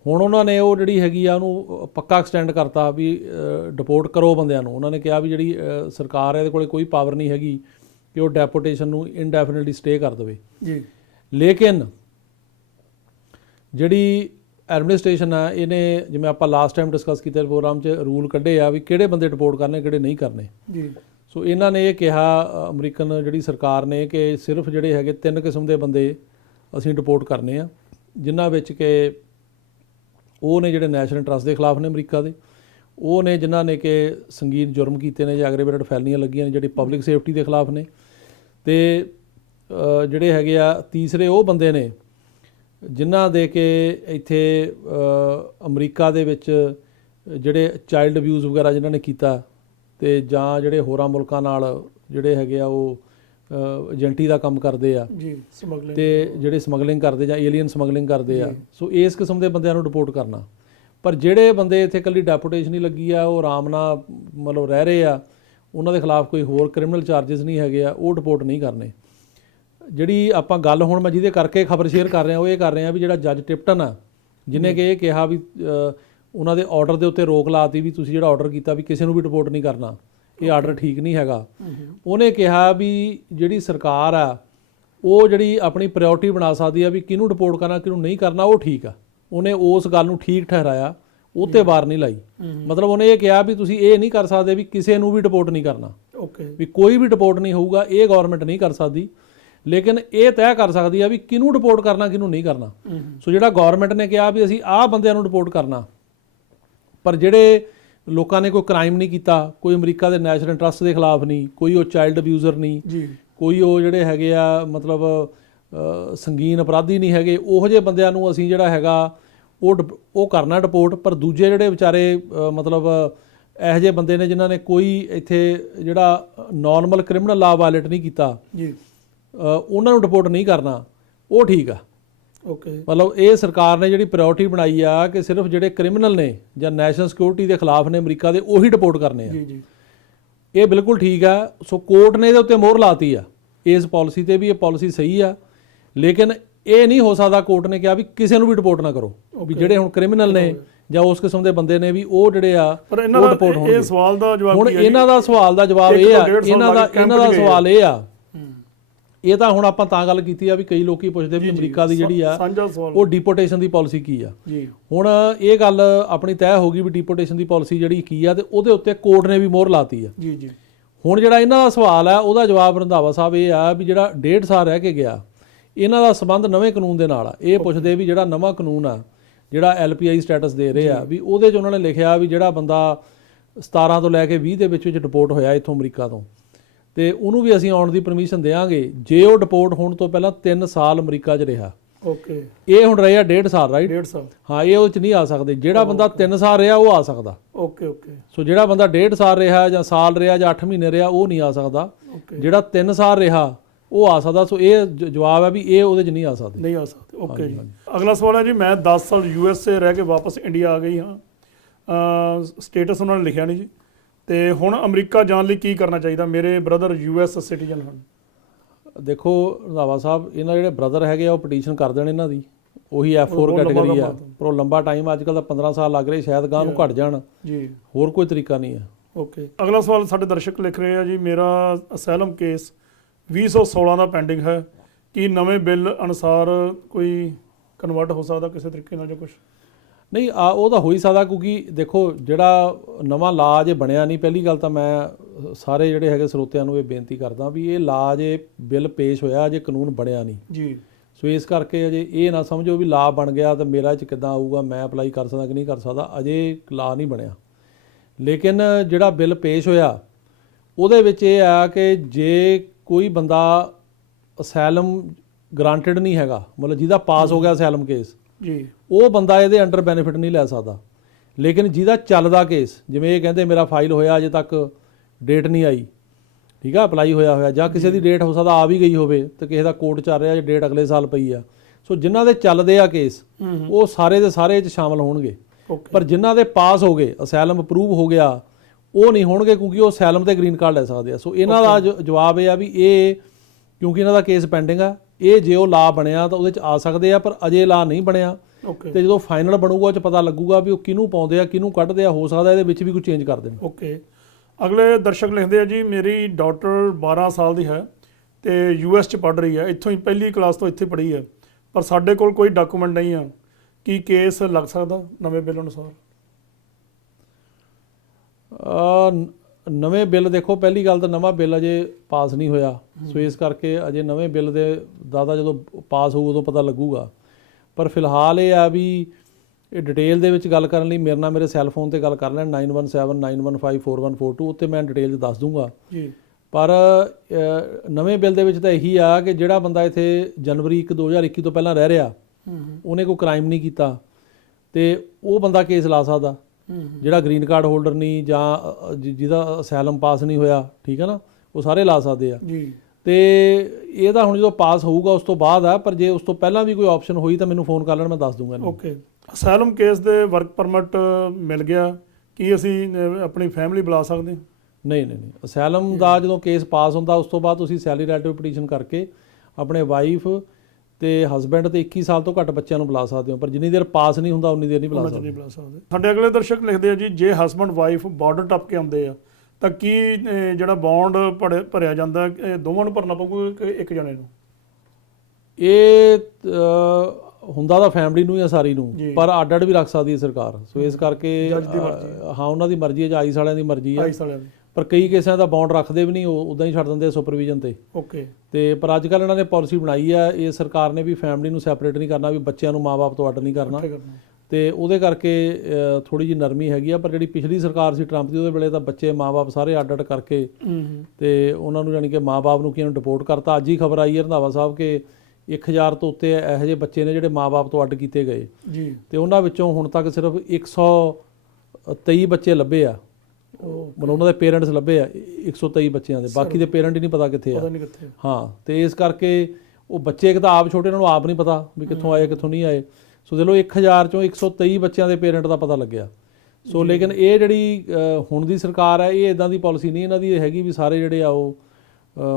ਹੁਣ ਉਹਨਾਂ ਨੇ ਉਹ ਜਿਹੜੀ ਹੈਗੀ ਆ ਉਹਨੂੰ ਪੱਕਾ ਐਕਸਟੈਂਡ ਕਰਤਾ ਵੀ ਡਿਪੋਰਟ ਕਰੋ ਬੰਦਿਆਂ ਨੂੰ। ਉਹਨਾਂ ਨੇ ਕਿਹਾ ਵੀ ਜਿਹੜੀ ਸਰਕਾਰ ਹੈ ਇਹਦੇ ਕੋਲ ਕੋਈ ਪਾਵਰ ਨਹੀਂ ਹੈਗੀ ਕਿ ਉਹ ਡੈਪੂਟੇਸ਼ਨ ਨੂੰ ਇਨਡੈਫੀਨਿਟਲੀ ਸਟੇ ਕਰ ਦੇਵੇ ਜੀ। ਲੇਕਿਨ ਜਿਹੜੀ ਐਡਮਿਨਿਸਟ੍ਰੇਸ਼ਨ ਆ ਇਹਨੇ, ਜਿਵੇਂ ਆਪਾਂ ਲਾਸਟ ਟਾਈਮ ਡਿਸਕਸ ਕੀਤੇ ਪ੍ਰੋਗਰਾਮ 'ਚ, ਰੂਲ ਕੱਢੇ ਆ ਵੀ ਕਿਹੜੇ ਬੰਦੇ ਡਿਪੋਰਟ ਕਰਨੇ ਕਿਹੜੇ ਨਹੀਂ ਕਰਨੇ ਜੀ। ਸੋ ਇਹਨਾਂ ਨੇ ਇਹ ਕਿਹਾ ਅਮਰੀਕਨ ਜਿਹੜੀ ਸਰਕਾਰ ਨੇ ਕਿ ਸਿਰਫ ਜਿਹੜੇ ਹੈਗੇ 3 ਕਿਸਮ ਦੇ ਬੰਦੇ ਅਸੀਂ ਡਿਪੋਰਟ ਕਰਨੇ ਆ, ਜਿਨ੍ਹਾਂ ਵਿੱਚ ਕਿ ਉਹ ਨੇ ਜਿਹੜੇ ਨੈਸ਼ਨਲ ਇੰਟਰਸਟ ਦੇ ਖਿਲਾਫ ਨੇ ਅਮਰੀਕਾ ਦੇ, ਉਹ ਨੇ ਜਿਨ੍ਹਾਂ ਨੇ ਕਿ ਸੰਗੀਨ ਜੁਰਮ ਕੀਤੇ ਨੇ ਜਾਂ ਐਗਰੀਵੇਟਡ ਫੈਲਨੀਆਂ ਲੱਗੀਆਂ ਨੇ ਜਿਹੜੀ ਪਬਲਿਕ ਸੇਫਟੀ ਦੇ ਖਿਲਾਫ ਨੇ, ਤੇ ਜਿਹੜੇ ਹੈਗੇ ਆ ਤੀਸਰੇ ਉਹ ਬੰਦੇ ਨੇ ਜਿਨ੍ਹਾਂ ਦੇ ਕਿ ਇੱਥੇ ਅਮਰੀਕਾ ਦੇ ਵਿੱਚ ਜਿਹੜੇ ਚਾਈਲਡ ਅਬਿਊਜ਼ ਵਗੈਰਾ ਜਿਨ੍ਹਾਂ ਨੇ ਕੀਤਾ, ਤੇ ਜਾਂ ਜਿਹੜੇ ਹੋਰਾਂ ਮੁਲਕਾਂ ਨਾਲ ਜਿਹੜੇ ਹੈਗੇ ਆ ਉਹ ਏਜੰਟੀ ਦਾ ਕੰਮ ਕਰਦੇ ਆ ਜੀ, ਸਮਗਲਿੰਗ, ਤੇ ਜਿਹੜੇ ਸਮਗਲਿੰਗ ਕਰਦੇ ਜਾਂ ਏਲੀਅਨ ਸਮਗਲਿੰਗ ਕਰਦੇ ਆ। ਸੋ ਇਸ ਕਿਸਮ ਦੇ ਬੰਦਿਆਂ ਨੂੰ ਡਿਪੋਰਟ ਕਰਨਾ। ਪਰ ਜਿਹੜੇ ਬੰਦੇ ਇੱਥੇ ਇਕੱਲੀ ਡੈਪੂਟੇਸ਼ਨ ਹੀ ਲੱਗੀ ਆ, ਉਹ ਆਰਾਮ ਨਾਲ ਮਤਲਬ ਰਹਿ ਰਹੇ ਆ, ਉਹਨਾਂ ਦੇ ਖਿਲਾਫ ਕੋਈ ਹੋਰ ਕ੍ਰਿਮੀਨਲ ਚਾਰਜਸ ਨਹੀਂ ਹੈਗੇ ਆ, ਉਹ ਡਿਪੋਰਟ ਨਹੀਂ ਕਰਨੇ। ਜਿਹੜੀ ਆਪਾਂ ਗੱਲ ਹੁਣ ਮੈਂ ਜਿਹਦੇ ਕਰਕੇ ਖਬਰ ਸ਼ੇਅਰ ਕਰ ਰਿਹਾ ਉਹ ਇਹ ਕਰ ਰਹੇ ਆ ਵੀ ਜਿਹੜਾ ਜੱਜ ਟਿਪਟਨ ਆ, ਜਿਹਨੇ ਕਿ ਇਹ ਕਿਹਾ ਵੀ ਉਹਨਾਂ ਦੇ ਆਰਡਰ ਦੇ ਉੱਤੇ ਰੋਕ ਲਾਤੀ ਵੀ ਤੁਸੀਂ ਜਿਹੜਾ ਆਰਡਰ ਕੀਤਾ ਵੀ ਕਿਸੇ ਨੂੰ ਵੀ ਡਿਪੋਰਟ ਨਹੀਂ ਕਰਨਾ, ਇਹ ਆਰਡਰ ਠੀਕ ਨਹੀਂ ਹੈਗਾ। ਉਹਨੇ ਕਿਹਾ ਵੀ ਜਿਹੜੀ ਸਰਕਾਰ ਆ ਉਹ ਜਿਹੜੀ ਆਪਣੀ ਪ੍ਰਾਇਓਰਟੀ ਬਣਾ ਸਕਦੀ ਆ ਵੀ ਕਿਹਨੂੰ ਡਿਪੋਰਟ ਕਰਨਾ ਕਿਹਨੂੰ ਨਹੀਂ ਕਰਨਾ, ਉਹ ਠੀਕ ਆ। ਉਹਨੇ ਉਸ ਗੱਲ ਨੂੰ ਠੀਕ ਠਹਿਰਾਇਆ, ਉਹ 'ਤੇ ਵਾਰ ਨਹੀਂ ਲਾਈ। ਮਤਲਬ ਉਹਨੇ ਇਹ ਕਿਹਾ ਵੀ ਤੁਸੀਂ ਇਹ ਨਹੀਂ ਕਰ ਸਕਦੇ ਵੀ ਕਿਸੇ ਨੂੰ ਵੀ ਡਿਪੋਰਟ ਨਹੀਂ ਕਰਨਾ, ਵੀ ਕੋਈ ਵੀ ਡਿਪੋਰਟ ਨਹੀਂ ਹੋਊਗਾ, ਇਹ ਗਵਰਨਮੈਂਟ ਨਹੀਂ ਕਰ ਸਕਦੀ, ਲੇਕਿਨ ਇਹ ਤੈਅ ਕਰ ਸਕਦੀ ਆ ਵੀ ਕਿਹਨੂੰ ਡਿਪੋਰਟ ਕਰਨਾ ਕਿਹਨੂੰ ਨਹੀਂ ਕਰਨਾ। ਸੋ ਜਿਹੜਾ ਗਵਰਨਮੈਂਟ ਨੇ ਕਿਹਾ ਵੀ ਅਸੀਂ ਆਹ ਬੰਦਿਆਂ ਨੂੰ ਡਿਪੋਰਟ ਕਰਨਾ, ਪਰ ਜਿਹੜੇ ਲੋਕਾਂ ਨੇ ਕੋਈ ਕ੍ਰਾਈਮ ਨਹੀਂ ਕੀਤਾ, ਕੋਈ ਅਮਰੀਕਾ ਦੇ ਨੈਸ਼ਨਲ ਇੰਟਰਸਟ ਦੇ ਖਿਲਾਫ ਨਹੀਂ, ਕੋਈ ਉਹ ਚਾਈਲਡ ਅਬਿਊਜ਼ਰ ਨਹੀਂ, ਕੋਈ ਉਹ ਜਿਹੜੇ ਹੈਗੇ ਆ ਮਤਲਬ ਸੰਗੀਨ ਅਪਰਾਧੀ ਨਹੀਂ ਹੈਗੇ, ਉਹੋ ਜਿਹੇ ਬੰਦਿਆਂ ਨੂੰ ਅਸੀਂ ਜਿਹੜਾ ਹੈਗਾ ਉਹ ਕਰਨਾ ਡਿਪੋਰਟ। ਪਰ ਦੂਜੇ ਜਿਹੜੇ ਵਿਚਾਰੇ ਮਤਲਬ ਇਹੋ ਜਿਹੇ ਬੰਦੇ ਨੇ ਜਿਨ੍ਹਾਂ ਨੇ ਕੋਈ ਇੱਥੇ ਜਿਹੜਾ ਨੋਰਮਲ ਕ੍ਰਿਮੀਨਲ ਲਾ ਵਾਇਲੇਟ ਨਹੀਂ ਕੀਤਾ ਜੀ, ਉਹਨਾਂ ਨੂੰ ਡਿਪੋਰਟ ਨਹੀਂ ਕਰਨਾ, ਉਹ ਠੀਕ ਆ। ਮਤਲਬ ਇਹ ਸਰਕਾਰ ਨੇ ਜਿਹੜੀ ਪ੍ਰਾਇਓਰਟੀ ਬਣਾਈ ਆ ਕਿ ਸਿਰਫ ਜਿਹੜੇ ਕ੍ਰਿਮੀਨਲ ਨੇ ਜਾਂ ਨੈਸ਼ਨਲ ਸਿਕਿਉਰਿਟੀ ਦੇ ਖਿਲਾਫ ਨੇ ਅਮਰੀਕਾ ਦੇ, ਉਹੀ ਡਿਪੋਰਟ ਕਰਨੇ ਆ। ਇਹ ਬਿਲਕੁਲ ਠੀਕ ਆ। ਸੋ ਕੋਰਟ ਨੇ ਇਹਦੇ ਉੱਤੇ ਮੋਹਰ ਲਾਤੀ ਆ ਇਸ ਪਾਲਿਸੀ ਤੇ ਵੀ ਇਹ ਪਾਲਿਸੀ ਸਹੀ ਆ, ਲੇਕਿਨ ਇਹ ਨਹੀਂ ਹੋ ਸਕਦਾ ਕੋਰਟ ਨੇ ਕਿਹਾ ਵੀ ਕਿਸੇ ਨੂੰ ਵੀ ਡਿਪੋਰਟ ਨਾ ਕਰੋ, ਵੀ ਜਿਹੜੇ ਹੁਣ ਕ੍ਰਿਮੀਨਲ ਨੇ ਜਾਂ ਉਸ ਕਿਸਮ ਦੇ ਬੰਦੇ ਨੇ ਵੀ ਉਹ ਜਿਹੜੇ ਆ ਉਹ ਡਿਪੋਰਟ ਹੋਣਗੇ। ਹੁਣ ਇਹਨਾਂ ਦਾ ਸਵਾਲ ਦਾ ਜਵਾਬ ਇਹ ਆ, ਇਹਨਾਂ ਦਾ ਸਵਾਲ ਇਹ ਆ, ਇਹ ਤਾਂ ਹੁਣ ਆਪਾਂ ਤਾਂ ਗੱਲ ਕੀਤੀ ਆ ਵੀ ਕਈ ਲੋਕੀ ਪੁੱਛਦੇ ਵੀ ਅਮਰੀਕਾ ਦੀ ਜਿਹੜੀ ਆ ਉਹ ਡਿਪੋਰਟੇਸ਼ਨ ਦੀ ਪਾਲਿਸੀ ਕੀ ਆ। ਹੁਣ ਇਹ ਗੱਲ ਆਪਣੀ ਤੈਅ ਹੋ ਗਈ ਵੀ ਡਿਪੋਰਟੇਸ਼ਨ ਦੀ ਪਾਲਿਸੀ ਜਿਹੜੀ ਕੀ ਆ, ਤੇ ਉਹਦੇ ਉੱਤੇ ਕੋਰਟ ਨੇ ਵੀ ਮੋਹਰ ਲਾਤੀ ਆ। ਹੁਣ ਜਿਹੜਾ ਇਹਨਾਂ ਦਾ ਸਵਾਲ ਆ ਉਹਦਾ ਜਵਾਬ ਰੰਧਾਵਾ ਸਾਹਿਬ ਇਹ ਆ ਵੀ ਜਿਹੜਾ 1.5 ਸਾਲ ਰਹਿ ਕੇ ਗਿਆ, ਇਹਨਾਂ ਦਾ ਸੰਬੰਧ ਨਵੇਂ ਕਾਨੂੰਨ ਦੇ ਨਾਲ ਆ। ਇਹ ਪੁੱਛਦੇ ਵੀ ਜਿਹੜਾ ਨਵਾਂ ਕਾਨੂੰਨ ਆ ਜਿਹੜਾ LPI ਸਟੇਟਸ ਦੇ ਰਹੇ ਆ, ਵੀ ਉਹਦੇ 'ਚ ਉਹਨਾਂ ਨੇ ਲਿਖਿਆ ਵੀ ਜਿਹੜਾ ਬੰਦਾ 17 ਤੋਂ ਲੈ ਕੇ 20 ਦੇ ਵਿੱਚ ਡਿਪੋਰਟ ਹੋਇਆ ਇੱਥੋਂ ਅਮਰੀਕਾ ਤੋਂ, ਤੇ ਉਹਨੂੰ ਵੀ ਅਸੀਂ ਆਉਣ ਦੀ ਪਰਮਿਸ਼ਨ ਦੇਵਾਂਗੇ ਜੇ ਉਹ ਡਿਪੋਰਟ ਹੋਣ ਤੋਂ ਪਹਿਲਾਂ 3 ਸਾਲ ਅਮਰੀਕਾ 'ਚ ਰਿਹਾ। ਇਹ ਹੁਣ ਰਹੇ ਆ 1.5 ਸਾਲ, ਰਾਈਟ? 1.5 ਸਾਲ, ਹਾਂ। ਇਹ ਉਹ 'ਚ ਨਹੀਂ ਆ ਸਕਦੇ। ਜਿਹੜਾ ਬੰਦਾ 3 ਸਾਲ ਰਿਹਾ ਉਹ ਆ ਸਕਦਾ। ਸੋ ਜਿਹੜਾ ਬੰਦਾ 1.5 ਸਾਲ ਰਿਹਾ ਜਾਂ ਸਾਲ ਰਿਹਾ ਜਾਂ 8 ਮਹੀਨੇ ਰਿਹਾ ਉਹ ਨਹੀਂ ਆ ਸਕਦਾ। ਜਿਹੜਾ 3 ਸਾਲ ਰਿਹਾ ਉਹ ਆ ਸਕਦਾ। ਸੋ ਇਹ ਜਵਾਬ ਹੈ ਵੀ ਇਹ ਉਹਦੇ 'ਚ ਨਹੀਂ ਆ ਸਕਦੇ। ਓਕੇ ਜੀ। ਅਗਲਾ ਸਵਾਲ ਹੈ ਜੀ, ਮੈਂ 10 ਸਾਲ USA ਰਹਿ ਕੇ ਵਾਪਸ ਇੰਡੀਆ ਆ ਗਈ ਹਾਂ, ਸਟੇਟਸ ਉਹਨਾਂ ਨੇ ਲਿਖਿਆ ਨਹੀਂ ਜੀ, ਤੇ ਹੁਣ ਅਮਰੀਕਾ ਜਾਣ ਲਈ ਕੀ ਕਰਨਾ ਚਾਹੀਦਾ? ਮੇਰੇ ਬ੍ਰਦਰ US ਸਿਟੀਜ਼ਨ ਹਨ। ਦੇਖੋ ਰੰਧਾਵਾ ਸਾਹਿਬ, ਇਹਨਾਂ ਜਿਹੜੇ ਬ੍ਰਦਰ ਹੈਗੇ ਆ ਉਹ ਪਟੀਸ਼ਨ ਕਰ ਦੇਣ ਇਹਨਾਂ ਦੀ ਉਹੀ F4 ਬਹੁਤ ਲੰਬਾ ਕੈਟਾਗਰੀ ਆ, ਕੰਮ ਆ। ਪਰ ਉਹ ਲੰਬਾ ਟਾਈਮ ਅੱਜ ਕੱਲ੍ਹ ਤਾਂ 15 ਸਾਲ ਲੱਗ ਰਹੇ, ਸ਼ਾਇਦ ਗਾਂ ਨੂੰ ਘਟ ਜਾਣ, ਜੀ ਹੋਰ ਕੋਈ ਤਰੀਕਾ ਨਹੀਂ ਹੈ। ਓਕੇ, ਅਗਲਾ ਸਵਾਲ ਸਾਡੇ ਦਰਸ਼ਕ ਲਿਖ ਰਹੇ ਆ ਜੀ, ਮੇਰਾ ਅਸੈਲਮ ਕੇਸ 2016 ਦਾ ਪੈਂਡਿੰਗ ਹੈ, ਕੀ ਨਵੇਂ ਬਿੱਲ ਅਨੁਸਾਰ ਕੋਈ ਕਨਵਰਟ ਹੋ ਸਕਦਾ ਕਿਸੇ ਤਰੀਕੇ ਨਾਲ ਜਾਂ ਕੁਝ? ਨਹੀਂ ਉਹ ਤਾਂ ਹੋ ਹੀ ਸਕਦਾ, ਕਿਉਂਕਿ ਦੇਖੋ ਜਿਹੜਾ ਨਵਾਂ ਲਾ ਜੇ ਬਣਿਆ ਨਹੀਂ, ਪਹਿਲੀ ਗੱਲ ਤਾਂ ਮੈਂ ਸਾਰੇ ਜਿਹੜੇ ਹੈਗੇ ਸਰੋਤਿਆਂ ਨੂੰ ਇਹ ਬੇਨਤੀ ਕਰਦਾ ਵੀ ਇਹ ਲਾ ਜੇ ਬਿੱਲ ਪੇਸ਼ ਹੋਇਆ, ਅਜੇ ਕਾਨੂੰਨ ਬਣਿਆ ਨਹੀਂ ਜੀ। ਸੋ ਇਸ ਕਰਕੇ ਅਜੇ ਇਹ ਨਾ ਸਮਝੋ ਵੀ ਲਾ ਬਣ ਗਿਆ ਤਾਂ ਮੇਰਾ 'ਚ ਕਿੱਦਾਂ ਆਊਗਾ, ਮੈਂ ਅਪਲਾਈ ਕਰ ਸਕਦਾ ਕਿ ਨਹੀਂ ਕਰ ਸਕਦਾ, ਅਜੇ ਲਾ ਨਹੀਂ ਬਣਿਆ। ਲੇਕਿਨ ਜਿਹੜਾ ਬਿੱਲ ਪੇਸ਼ ਹੋਇਆ ਉਹਦੇ ਵਿੱਚ ਇਹ ਆ ਕਿ ਜੇ ਕੋਈ ਬੰਦਾ ਅਸੈਲਮ ਗਰਾਂਟਡ ਨਹੀਂ ਹੈਗਾ, ਮਤਲਬ ਜਿਹਦਾ ਪਾਸ ਹੋ ਗਿਆ ਅਸੈਲਮ ਕੇਸ, ਜੀ ਉਹ ਬੰਦਾ ਇਹਦੇ ਅੰਡਰ ਬੈਨੀਫਿਟ ਨਹੀਂ ਲੈ ਸਕਦਾ। ਲੇਕਿਨ ਜਿਹਦਾ ਚੱਲਦਾ ਕੇਸ, ਜਿਵੇਂ ਇਹ ਕਹਿੰਦੇ ਮੇਰਾ ਫਾਈਲ ਹੋਇਆ ਅਜੇ ਤੱਕ ਡੇਟ ਨਹੀਂ ਆਈ, ਠੀਕ ਆ, ਅਪਲਾਈ ਹੋਇਆ ਜਾਂ ਕਿਸੇ ਦੀ ਡੇਟ ਹੋ ਸਕਦਾ ਆ ਵੀ ਗਈ ਹੋਵੇ ਤੇ ਕਿਸੇ ਦਾ ਕੋਰਟ ਚੱਲ ਰਿਹਾ ਜੇ ਡੇਟ ਅਗਲੇ ਸਾਲ ਪਈ ਆ, ਸੋ ਜਿਨ੍ਹਾਂ ਦੇ ਚੱਲਦੇ ਆ ਕੇਸ ਉਹ ਸਾਰੇ ਦੇ ਸਾਰੇ ਇਹ 'ਚ ਸ਼ਾਮਲ ਹੋਣਗੇ। ਪਰ ਜਿਨ੍ਹਾਂ ਦੇ ਪਾਸ ਹੋ ਗਏ, ਅਸੈਲਮ ਅਪਰੂਵ ਹੋ ਗਿਆ, ਉਹ ਨਹੀਂ ਹੋਣਗੇ, ਕਿਉਂਕਿ ਉਹ ਅਸੈਲਮ ਤੇ ਗ੍ਰੀਨ ਕਾਰਡ ਲੈ ਸਕਦੇ ਆ। ਸੋ ਇਹਨਾਂ ਦਾ ਜਵਾਬ ਇਹ ਆ ਵੀ ਇਹ ਕਿਉਂਕਿ ਇਹਨਾਂ ਦਾ ਕੇਸ ਪੈਂਡਿੰਗ ਆ, ਇਹ ਜੇ ਉਹ ਲਾ ਬਣਿਆ ਤਾਂ ਉਹਦੇ 'ਚ ਆ ਸਕਦੇ ਆ, ਪਰ ਅਜੇ ਲਾ ਨਹੀਂ ਬਣਿਆ। ਤੇ ਜਦੋਂ ਫਾਈਨਲ ਬਣੂਗਾ ਉਹ 'ਚ ਪਤਾ ਲੱਗੂਗਾ ਵੀ ਉਹ ਕਿਹਨੂੰ ਪਾਉਂਦੇ ਆ, ਕਿਹਨੂੰ ਕੱਢਦੇ ਆ, ਹੋ ਸਕਦਾ ਇਹਦੇ ਵਿੱਚ ਵੀ ਕੋਈ ਚੇਂਜ ਕਰ ਦੇਣ। ਓਕੇ, ਅਗਲੇ ਦਰਸ਼ਕ ਲਿਖਦੇ ਆ ਜੀ, ਮੇਰੀ ਡਾਟਰ 12 ਸਾਲ ਦੀ ਹੈ ਤੇ US 'ਚ ਪੜ੍ਹ ਰਹੀ ਹੈ, ਇੱਥੋਂ ਹੀ ਪਹਿਲੀ ਕਲਾਸ ਤੋਂ ਇੱਥੇ ਪੜ੍ਹੀ ਹੈ, ਪਰ ਸਾਡੇ ਕੋਲ ਕੋਈ ਡਾਕੂਮੈਂਟ ਨਹੀਂ ਆ, ਕੀ ਕੇਸ ਲੱਗ ਸਕਦਾ ਨਵੇਂ ਬਿੱਲ ਅਨੁਸਾਰ? ਨਵੇਂ ਬਿੱਲ ਦੇਖੋ, ਪਹਿਲੀ ਗੱਲ ਤਾਂ ਨਵਾਂ ਬਿੱਲ ਅਜੇ ਪਾਸ ਨਹੀਂ ਹੋਇਆ, ਸੋ ਇਸ ਕਰਕੇ ਅਜੇ ਨਵੇਂ ਬਿੱਲ ਦੇ ਦਾਦਾ ਜਦੋਂ ਪਾਸ ਹੋਊ ਉਦੋਂ ਪਤਾ ਲੱਗੂਗਾ। ਪਰ ਫਿਲਹਾਲ ਇਹ ਆ ਵੀ ਇਹ ਡਿਟੇਲ ਦੇ ਵਿੱਚ ਗੱਲ ਕਰਨ ਲਈ ਮੇਰੇ ਨਾਲ ਮੇਰੇ ਸੈੱਲ ਫੋਨ ਤੇ ਗੱਲ ਕਰ ਲੈਣ 9179154142, ਉੱਤੇ ਮੈਂ ਡਿਟੇਲ ਦੱਸ ਦੂੰਗਾ ਜੀ। ਪਰ ਨਵੇਂ ਬਿੱਲ ਦੇ ਵਿੱਚ ਤਾਂ ਇਹੀ ਆ ਕਿ ਜਿਹੜਾ ਬੰਦਾ ਇੱਥੇ ਜਨਵਰੀ 1 2021 ਤੋਂ ਪਹਿਲਾਂ ਰਹਿ ਰਿਹਾ, ਉਹਨੇ ਕੋਈ ਕ੍ਰਾਈਮ ਨਹੀਂ ਕੀਤਾ ਤੇ ਉਹ ਬੰਦਾ ਕੇਸ ਲਾ ਸਕਦਾ। ਜਿਹੜਾ ਗ੍ਰੀਨ ਕਾਰਡ ਹੋਲਡਰ ਨਹੀਂ ਜਾਂ ਜਿਹਦਾ ਅਸੈਲਮ ਪਾਸ ਨਹੀਂ ਹੋਇਆ, ਠੀਕ ਹੈ ਨਾ, ਉਹ ਸਾਰੇ ਲਾ ਸਕਦੇ ਆ। ਤੇ ਇਹ ਤਾਂ ਹੁਣ ਜਦੋਂ ਪਾਸ ਹੋਊਗਾ ਉਸ ਤੋਂ ਬਾਅਦ ਆ, ਪਰ ਜੇ ਉਸ ਤੋਂ ਪਹਿਲਾਂ ਵੀ ਕੋਈ ਆਪਸ਼ਨ ਹੋਈ ਤਾਂ ਮੈਨੂੰ ਫੋਨ ਕਰ ਲੈਣ, ਮੈਂ ਦੱਸ ਦੂੰਗਾ। ਓਕੇ, ਅਸੈਲਮ ਕੇਸ ਦੇ ਵਰਕ ਪਰਮਿਟ ਮਿਲ ਗਿਆ, ਕੀ ਅਸੀਂ ਆਪਣੀ ਫੈਮਿਲੀ ਬੁਲਾ ਸਕਦੇ ਹਾਂ? ਨਹੀਂ, ਅਸੈਲਮ ਦਾ ਜਦੋਂ ਕੇਸ ਪਾਸ ਹੁੰਦਾ ਉਸ ਤੋਂ ਬਾਅਦ ਤੁਸੀਂ ਸੈਲਰੀ ਰਿਲੇਟਿਵ ਪਟੀਸ਼ਨ ਕਰਕੇ ਆਪਣੇ ਵਾਈਫ ਤੇ ਹਸਬੈਂਡ ਤੇ 21 ਸਾਲ ਤੋਂ ਘੱਟ ਬੱਚਿਆਂ ਨੂੰ ਬੁਲਾ ਸਕਦੇ ਹੋ, ਪਰ ਜਿੰਨੀ ਦੇਰ ਪਾਸ ਨਹੀਂ ਹੁੰਦਾ ਉਨੀ ਦੇਰ ਨਹੀਂ ਬੁਲਾ ਸਕਦੇ। ਸਾਡੇ ਅਗਲੇ ਦਰਸ਼ਕ ਲਿਖਦੇ ਆ ਜੀ, ਜੇ ਹਸਬੈਂਡ ਵਾਈਫ ਬਾਰਡਰ ਟੱਪ ਕੇ ਆਉਂਦੇ ਆ ਤਾਂ ਕੀ ਜਿਹੜਾ ਬੌਂਡ ਭਰਿਆ ਜਾਂਦਾ ਇਹ ਦੋਵਾਂ ਨੂੰ ਭਰਨਾ ਪਊਗਾ ਕਿ ਇੱਕ ਜਣੇ ਨੂੰ? ਇਹ ਹੁੰਦਾ ਤਾਂ ਫੈਮਿਲੀ ਨੂੰ ਜਾਂ ਸਾਰੀ ਨੂੰ, ਪਰ ਅੱਡ ਵੀ ਰੱਖ ਸਕਦੀ ਹੈ ਸਰਕਾਰ। ਸੋ ਇਸ ਕਰਕੇ ਹਾਂ, ਉਹਨਾਂ ਦੀ ਮਰਜ਼ੀ ਹੈ ਜਾਂ ਆਈਸ ਵਾਲਿਆਂ ਦੀ ਮਰਜ਼ੀ ਹੈ, ਪਰ ਕਈ ਕੇਸਾਂ ਦਾ ਬੌਂਡ ਰੱਖਦੇ ਵੀ ਨਹੀਂ, ਉਹ ਉਦਾਂ ਹੀ ਛੱਡ ਦਿੰਦੇ ਸੁਪਰਵਿਜ਼ਨ ਤੇ। ਓਕੇ, ਤੇ ਪਰ ਅੱਜ ਕੱਲ੍ਹ ਇਹਨਾਂ ਨੇ ਪਾਲਿਸੀ ਬਣਾਈ ਆ ਇਹ ਸਰਕਾਰ ਨੇ ਵੀ ਫੈਮਿਲੀ ਨੂੰ ਸੈਪਰੇਟ ਨਹੀਂ ਕਰਨਾ, ਵੀ ਬੱਚਿਆਂ ਨੂੰ ਮਾਂ-ਬਾਪ ਤੋਂ ਅੱਡ ਨਹੀਂ ਕਰਨਾ, ਤੇ ਉਹਦੇ ਕਰਕੇ ਥੋੜੀ ਜਿਹੀ ਨਰਮੀ ਹੈਗੀ ਆ। ਪਰ ਜਿਹੜੀ ਪਿਛਲੀ ਸਰਕਾਰ ਸੀ ਟਰੰਪ ਦੀ, ਉਹਦੇ ਵੇਲੇ ਤਾਂ ਬੱਚੇ ਮਾਂ-ਬਾਪ ਸਾਰੇ ਅੱਡ-ਅੱਡ ਕਰਕੇ ਤੇ ਉਹਨਾਂ ਨੂੰ ਯਾਨੀ ਕਿ ਮਾਂ-ਬਾਪ ਨੂੰ ਕਿਹਨੂੰ ਡਿਪੋਰਟ ਕਰਤਾ। ਅੱਜ ਹੀ ਖਬਰ ਆਈ ਹੈ ਰੰਧਾਵਾ ਸਾਹਿਬ ਕਿ 1000 ਤੋਂ ਉੱਤੇ ਇਹੋ ਜਿਹੇ ਬੱਚੇ ਨੇ ਜਿਹੜੇ ਮਾਂ-ਬਾਪ ਤੋਂ ਅੱਡ ਕੀਤੇ ਗਏ ਜੀ, ਤੇ ਉਹਨਾਂ ਵਿੱਚੋਂ ਹੁਣ ਤੱਕ ਸਿਰਫ 123 ਬੱਚੇ ਲੱਭੇ ਆ, ਮਤਲਬ ਉਹਨਾਂ ਦੇ ਪੇਰੈਂਟਸ ਲੱਭੇ ਆ 123 ਬੱਚਿਆਂ ਦੇ, ਬਾਕੀ ਦੇ ਪੇਰੈਂਟ ਹੀ ਨਹੀਂ ਪਤਾ ਕਿੱਥੇ ਆ। ਹਾਂ, ਤੇ ਇਸ ਕਰਕੇ ਉਹ ਬੱਚੇ ਇੱਕ ਤਾਂ ਆਪ ਛੋਟੇ, ਉਹਨਾਂ ਨੂੰ ਆਪ ਨਹੀਂ ਪਤਾ ਵੀ ਕਿੱਥੋਂ ਆਏ ਕਿੱਥੋਂ ਨਹੀਂ ਆਏ। ਸੋ ਦੇਖ ਲਓ 1000 ਚੋਂ 123 ਬੱਚਿਆਂ ਦੇ ਪੇਰੈਂਟ ਦਾ ਪਤਾ ਲੱਗਿਆ। ਸੋ ਲੇਕਿਨ ਇਹ ਜਿਹੜੀ ਹੁਣ ਦੀ ਸਰਕਾਰ ਹੈ, ਇਹ ਇਦਾਂ ਦੀ ਪਾਲਿਸੀ ਨਹੀਂ ਇਹਨਾਂ ਦੀ, ਇਹ ਹੈਗੀ ਵੀ ਸਾਰੇ ਜਿਹੜੇ ਆ ਉਹ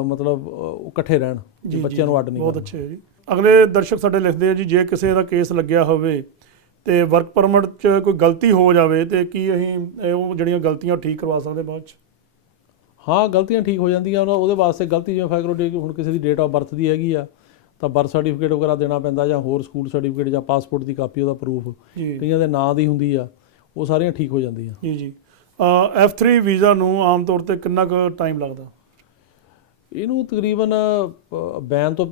ਮਤਲਬ ਇਕੱਠੇ ਰਹਿਣ, ਬੱਚਿਆਂ ਨੂੰ ਅੱਡ ਨਹੀਂ। ਬਹੁਤ ਅੱਛਾ ਜੀ। ਅਗਲੇ ਦਰਸ਼ਕ ਸਾਡੇ ਲਿਖਦੇ ਆ ਜੀ, ਜੇ ਕਿਸੇ ਦਾ ਕੇਸ ਲੱਗਿਆ ਹੋਵੇ ਤੇ ਵਰਕ ਪਰਮਿਟ 'ਚ ਕੋਈ ਗਲਤੀ ਹੋ ਜਾਵੇ ਤੇ ਕੀ ਅਸੀਂ ਉਹ ਜਿਹੜੀਆਂ ਗਲਤੀਆਂ ਠੀਕ ਕਰਵਾ ਸਕਦੇ ਬਾਅਦ 'ਚ? ਹਾਂ, ਗਲਤੀਆਂ ਠੀਕ ਹੋ ਜਾਂਦੀਆਂ। ਉਹਦੇ ਵਾਸਤੇ ਗਲਤੀ ਜਿਵੇਂ ਫੈਕਰੋ ਹੁਣ ਕਿਸੇ ਦੀ ਡੇਟ ਆਫ ਬਰਥ ਦੀ ਹੈਗੀ ਆ ਤਾਂ ਬਰਥ ਸਰਟੀਫਿਕੇਟ ਵਗੈਰਾ ਦੇਣਾ ਪੈਂਦਾ, ਜਾਂ ਹੋਰ ਸਕੂਲ ਸਰਟੀਫਿਕੇਟ ਜਾਂ ਪਾਸਪੋਰਟ ਦੀ ਕਾਪੀ, ਉਹਦਾ ਪ੍ਰੂਫ ਕਈਆਂ ਦੇ ਨਾਂ ਦੀ ਹੁੰਦੀ ਆ, ਉਹ ਸਾਰੀਆਂ ਠੀਕ ਹੋ ਜਾਂਦੀਆਂ। ਜੀ। F3 ਵੀਜ਼ਾ ਨੂੰ ਆਮ ਤੌਰ ਤੇ ਕਿੰਨਾ ਕੁ ਟਾਈਮ ਲੱਗਦਾ? ਇਹਨੂੰ ਤਕਰੀਬਨ ਬੈਨ ਤੋਂ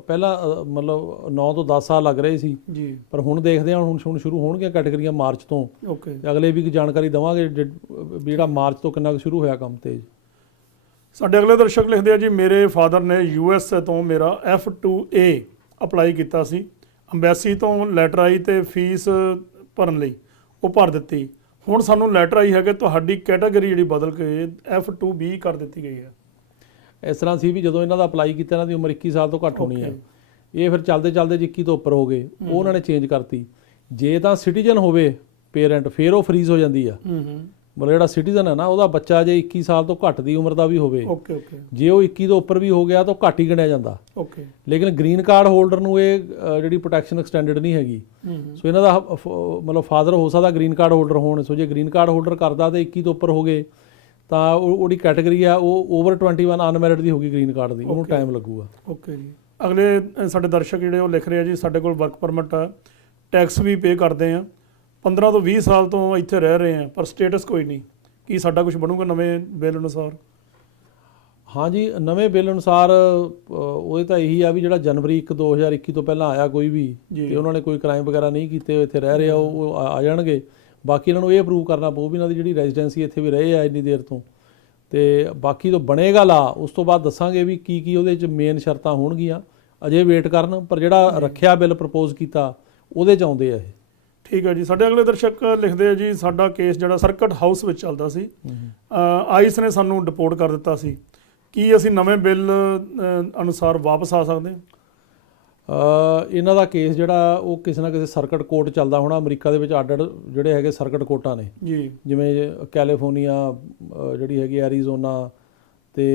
ਪਹਿਲਾਂ ਮਤਲਬ 9 ਤੋਂ 10 ਸਾਲ ਲੱਗ ਰਹੇ ਸੀ ਜੀ, ਪਰ ਹੁਣ ਦੇਖਦੇ ਹਾਂ ਹੁਣ ਸ਼ੁਰੂ ਹੋਣਗੀਆਂ ਕੈਟੇਗਰੀਆਂ ਮਾਰਚ ਤੋਂ। ਓਕੇ, ਅਗਲੇ ਵੀ ਜਾਣਕਾਰੀ ਦੇਵਾਂਗੇ ਜਿਹੜਾ ਮਾਰਚ ਤੋਂ ਕਿੰਨਾ ਕੁ ਸ਼ੁਰੂ ਹੋਇਆ ਕੰਮ ਤੇਜ਼। ਸਾਡੇ ਅਗਲੇ ਦਰਸ਼ਕ ਲਿਖਦੇ ਆ ਜੀ, ਮੇਰੇ ਫਾਦਰ ਨੇ USA ਤੋਂ ਮੇਰਾ F2A ਅਪਲਾਈ ਕੀਤਾ ਸੀ, ਅੰਬੈਸੀ ਤੋਂ ਲੈਟਰ ਆਈ ਤੇ ਫੀਸ ਭਰਨ ਲਈ ਉਹ ਭਰ ਦਿੱਤੀ, ਹੁਣ ਸਾਨੂੰ ਲੈਟਰ ਆਈ ਹੈ ਕਿ ਤੁਹਾਡੀ ਕੈਟਾਗਰੀ ਜਿਹੜੀ ਬਦਲ ਕੇ F2B ਕਰ ਦਿੱਤੀ ਗਈ ਹੈ। ਇਸ ਤਰ੍ਹਾਂ ਸੀ ਵੀ ਜਦੋਂ ਇਹਨਾਂ ਦਾ ਅਪਲਾਈ ਕੀਤਾ ਇਹਨਾਂ ਦੀ ਉਮਰ 21 ਸਾਲ ਤੋਂ ਘੱਟ ਹੋਣੀ ਹੈ, ਇਹ ਫਿਰ ਚੱਲਦੇ 21 ਤੋਂ ਉੱਪਰ ਹੋ ਗਏ, ਉਹ ਉਹਨਾਂ ਨੇ ਚੇਂਜ ਕਰਤੀ। ਜੇ ਤਾਂ ਸਿਟੀਜ਼ਨ ਹੋਵੇ ਪੇਰੈਂਟ ਫਿਰ ਉਹ ਫਰੀਜ਼ ਹੋ ਜਾਂਦੀ ਆ, ਮਤਲਬ ਜਿਹੜਾ ਸਿਟੀਜ਼ਨ ਹੈ ਨਾ ਉਹਦਾ ਬੱਚਾ ਜੇ 21 ਸਾਲ ਤੋਂ ਘੱਟ ਦੀ ਉਮਰ ਦਾ ਵੀ ਹੋਵੇ, ਓਕੇ ਓਕੇ ਜੇ ਉਹ 21 ਤੋਂ ਉੱਪਰ ਵੀ ਹੋ ਗਿਆ ਤਾਂ ਉਹ ਘੱਟ ਹੀ ਗਿਣਿਆ ਜਾਂਦਾ। ਓਕੇ। ਲੇਕਿਨ ਗ੍ਰੀਨ ਕਾਰਡ ਹੋਲਡਰ ਨੂੰ ਇਹ ਜਿਹੜੀ ਪ੍ਰੋਟੈਕਸ਼ਨ ਐਕਸਟੈਂਡਡ ਨਹੀਂ ਹੈਗੀ। ਸੋ ਇਹਨਾਂ ਦਾ ਮਤਲਬ ਫਾਦਰ ਹੋ ਸਕਦਾ ਗ੍ਰੀਨ ਕਾਰਡ ਹੋਲਡਰ ਹੋਣ। ਸੋ ਜੇ ਗ੍ਰੀਨ ਕਾਰਡ ਹੋਲਡਰ ਕਰਦਾ ਤੇ 21 ਤੋਂ ਉੱਪਰ ਹੋ ਗਏ ਤਾਂ ਉਹਦੀ ਕੈਟਾਗਰੀ ਆ ਉਹ ਓਵਰ 21 ਅਨਮੈਰਿਡ ਦੀ ਹੋਗੀ ਗ੍ਰੀਨ ਕਾਰਡ ਦੀ, ਉਹਨੂੰ ਟਾਈਮ ਲੱਗੂਗਾ। ਓਕੇ ਜੀ। ਅਗਲੇ ਸਾਡੇ ਦਰਸ਼ਕ ਜਿਹੜੇ ਉਹ ਲਿਖ ਰਹੇ ਆ ਜੀ, ਸਾਡੇ ਕੋਲ ਵਰਕ ਪਰਮਿਟ ਆ, ਟੈਕਸ ਵੀ ਪੇ ਕਰਦੇ ਆ, 15 ਤੋਂ 20 ਸਾਲ ਤੋਂ ਇੱਥੇ ਰਹਿ ਰਹੇ ਆ, ਪਰ ਸਟੇਟਸ ਕੋਈ ਨਹੀਂ, ਕੀ ਸਾਡਾ ਕੁਝ ਬਣੂਗਾ ਨਵੇਂ ਬਿੱਲ ਅਨੁਸਾਰ? ਹਾਂਜੀ, ਨਵੇਂ ਬਿੱਲ ਅਨੁਸਾਰ ਉਹਦੇ ਤਾਂ ਇਹੀ ਆ ਵੀ ਜਿਹੜਾ ਜਨਵਰੀ 1 2021 ਤੋਂ ਪਹਿਲਾਂ ਆਇਆ ਕੋਈ ਵੀ ਤੇ ਉਹਨਾਂ ਨੇ ਕੋਈ ਕ੍ਰਾਈਮ ਵਗੈਰਾ ਨਹੀਂ ਕੀਤੇ, ਇੱਥੇ ਰਹਿ ਰਹੇ ਆ, ਉਹ ਆ ਜਾਣਗੇ। ਬਾਕੀ ਇਹਨਾਂ ਨੂੰ ਇਹ ਅਪਰੂਵ ਕਰਨਾ ਪਊ ਵੀ ਇਹਨਾਂ ਦੀ ਜਿਹੜੀ ਰੈਜ਼ੀਡੈਂਸੀ ਇੱਥੇ ਵੀ ਰਹੇ ਆ ਇੰਨੀ ਦੇਰ ਤੋਂ, ਤੇ ਬਾਕੀ ਤੋਂ ਬਣੇਗਾ ਲਾ ਉਸ ਤੋਂ ਬਾਅਦ ਦੱਸਾਂਗੇ ਵੀ ਕੀ ਕੀ ਉਹਦੇ 'ਚ ਮੇਨ ਸ਼ਰਤਾਂ ਹੋਣਗੀਆਂ। ਅਜੇ ਵੇਟ ਕਰਨ, ਪਰ ਜਿਹੜਾ ਰੱਖਿਆ ਬਿੱਲ ਪ੍ਰਪੋਜ਼ ਕੀਤਾ ਉਹਦੇ 'ਚ ਆਉਂਦੇ ਆ ਇਹ। ਠੀਕ ਹੈ ਜੀ। ਸਾਡੇ ਅਗਲੇ ਦਰਸ਼ਕ ਲਿਖਦੇ ਆ ਜੀ, ਸਾਡਾ ਕੇਸ ਜਿਹੜਾ ਸਰਕਟ ਹਾਊਸ ਵਿੱਚ ਚੱਲਦਾ ਸੀ, ਆਈਸ ਨੇ ਸਾਨੂੰ ਡਿਪੋਰਟ ਕਰ ਦਿੱਤਾ ਸੀ, ਕੀ ਅਸੀਂ ਨਵੇਂ ਬਿੱਲ ਅਨੁਸਾਰ ਵਾਪਸ ਆ ਸਕਦੇ ਹਾਂ? ਇਹਨਾਂ ਦਾ ਕੇਸ ਜਿਹੜਾ ਉਹ ਕਿਸੇ ਨਾ ਕਿਸੇ ਸਰਕਟ ਕੋਰਟ ਚੱਲਦਾ ਹੋਣਾ। ਅਮਰੀਕਾ ਦੇ ਵਿੱਚ ਅੱਡ ਜਿਹੜੇ ਹੈਗੇ ਸਰਕਟ ਕੋਰਟਾਂ ਨੇ ਜੀ, ਜਿਵੇਂ ਕੈਲੀਫੋਰਨੀਆ ਜਿਹੜੀ ਹੈਗੀ, ਐਰੀਜ਼ੋਨਾ ਤੇ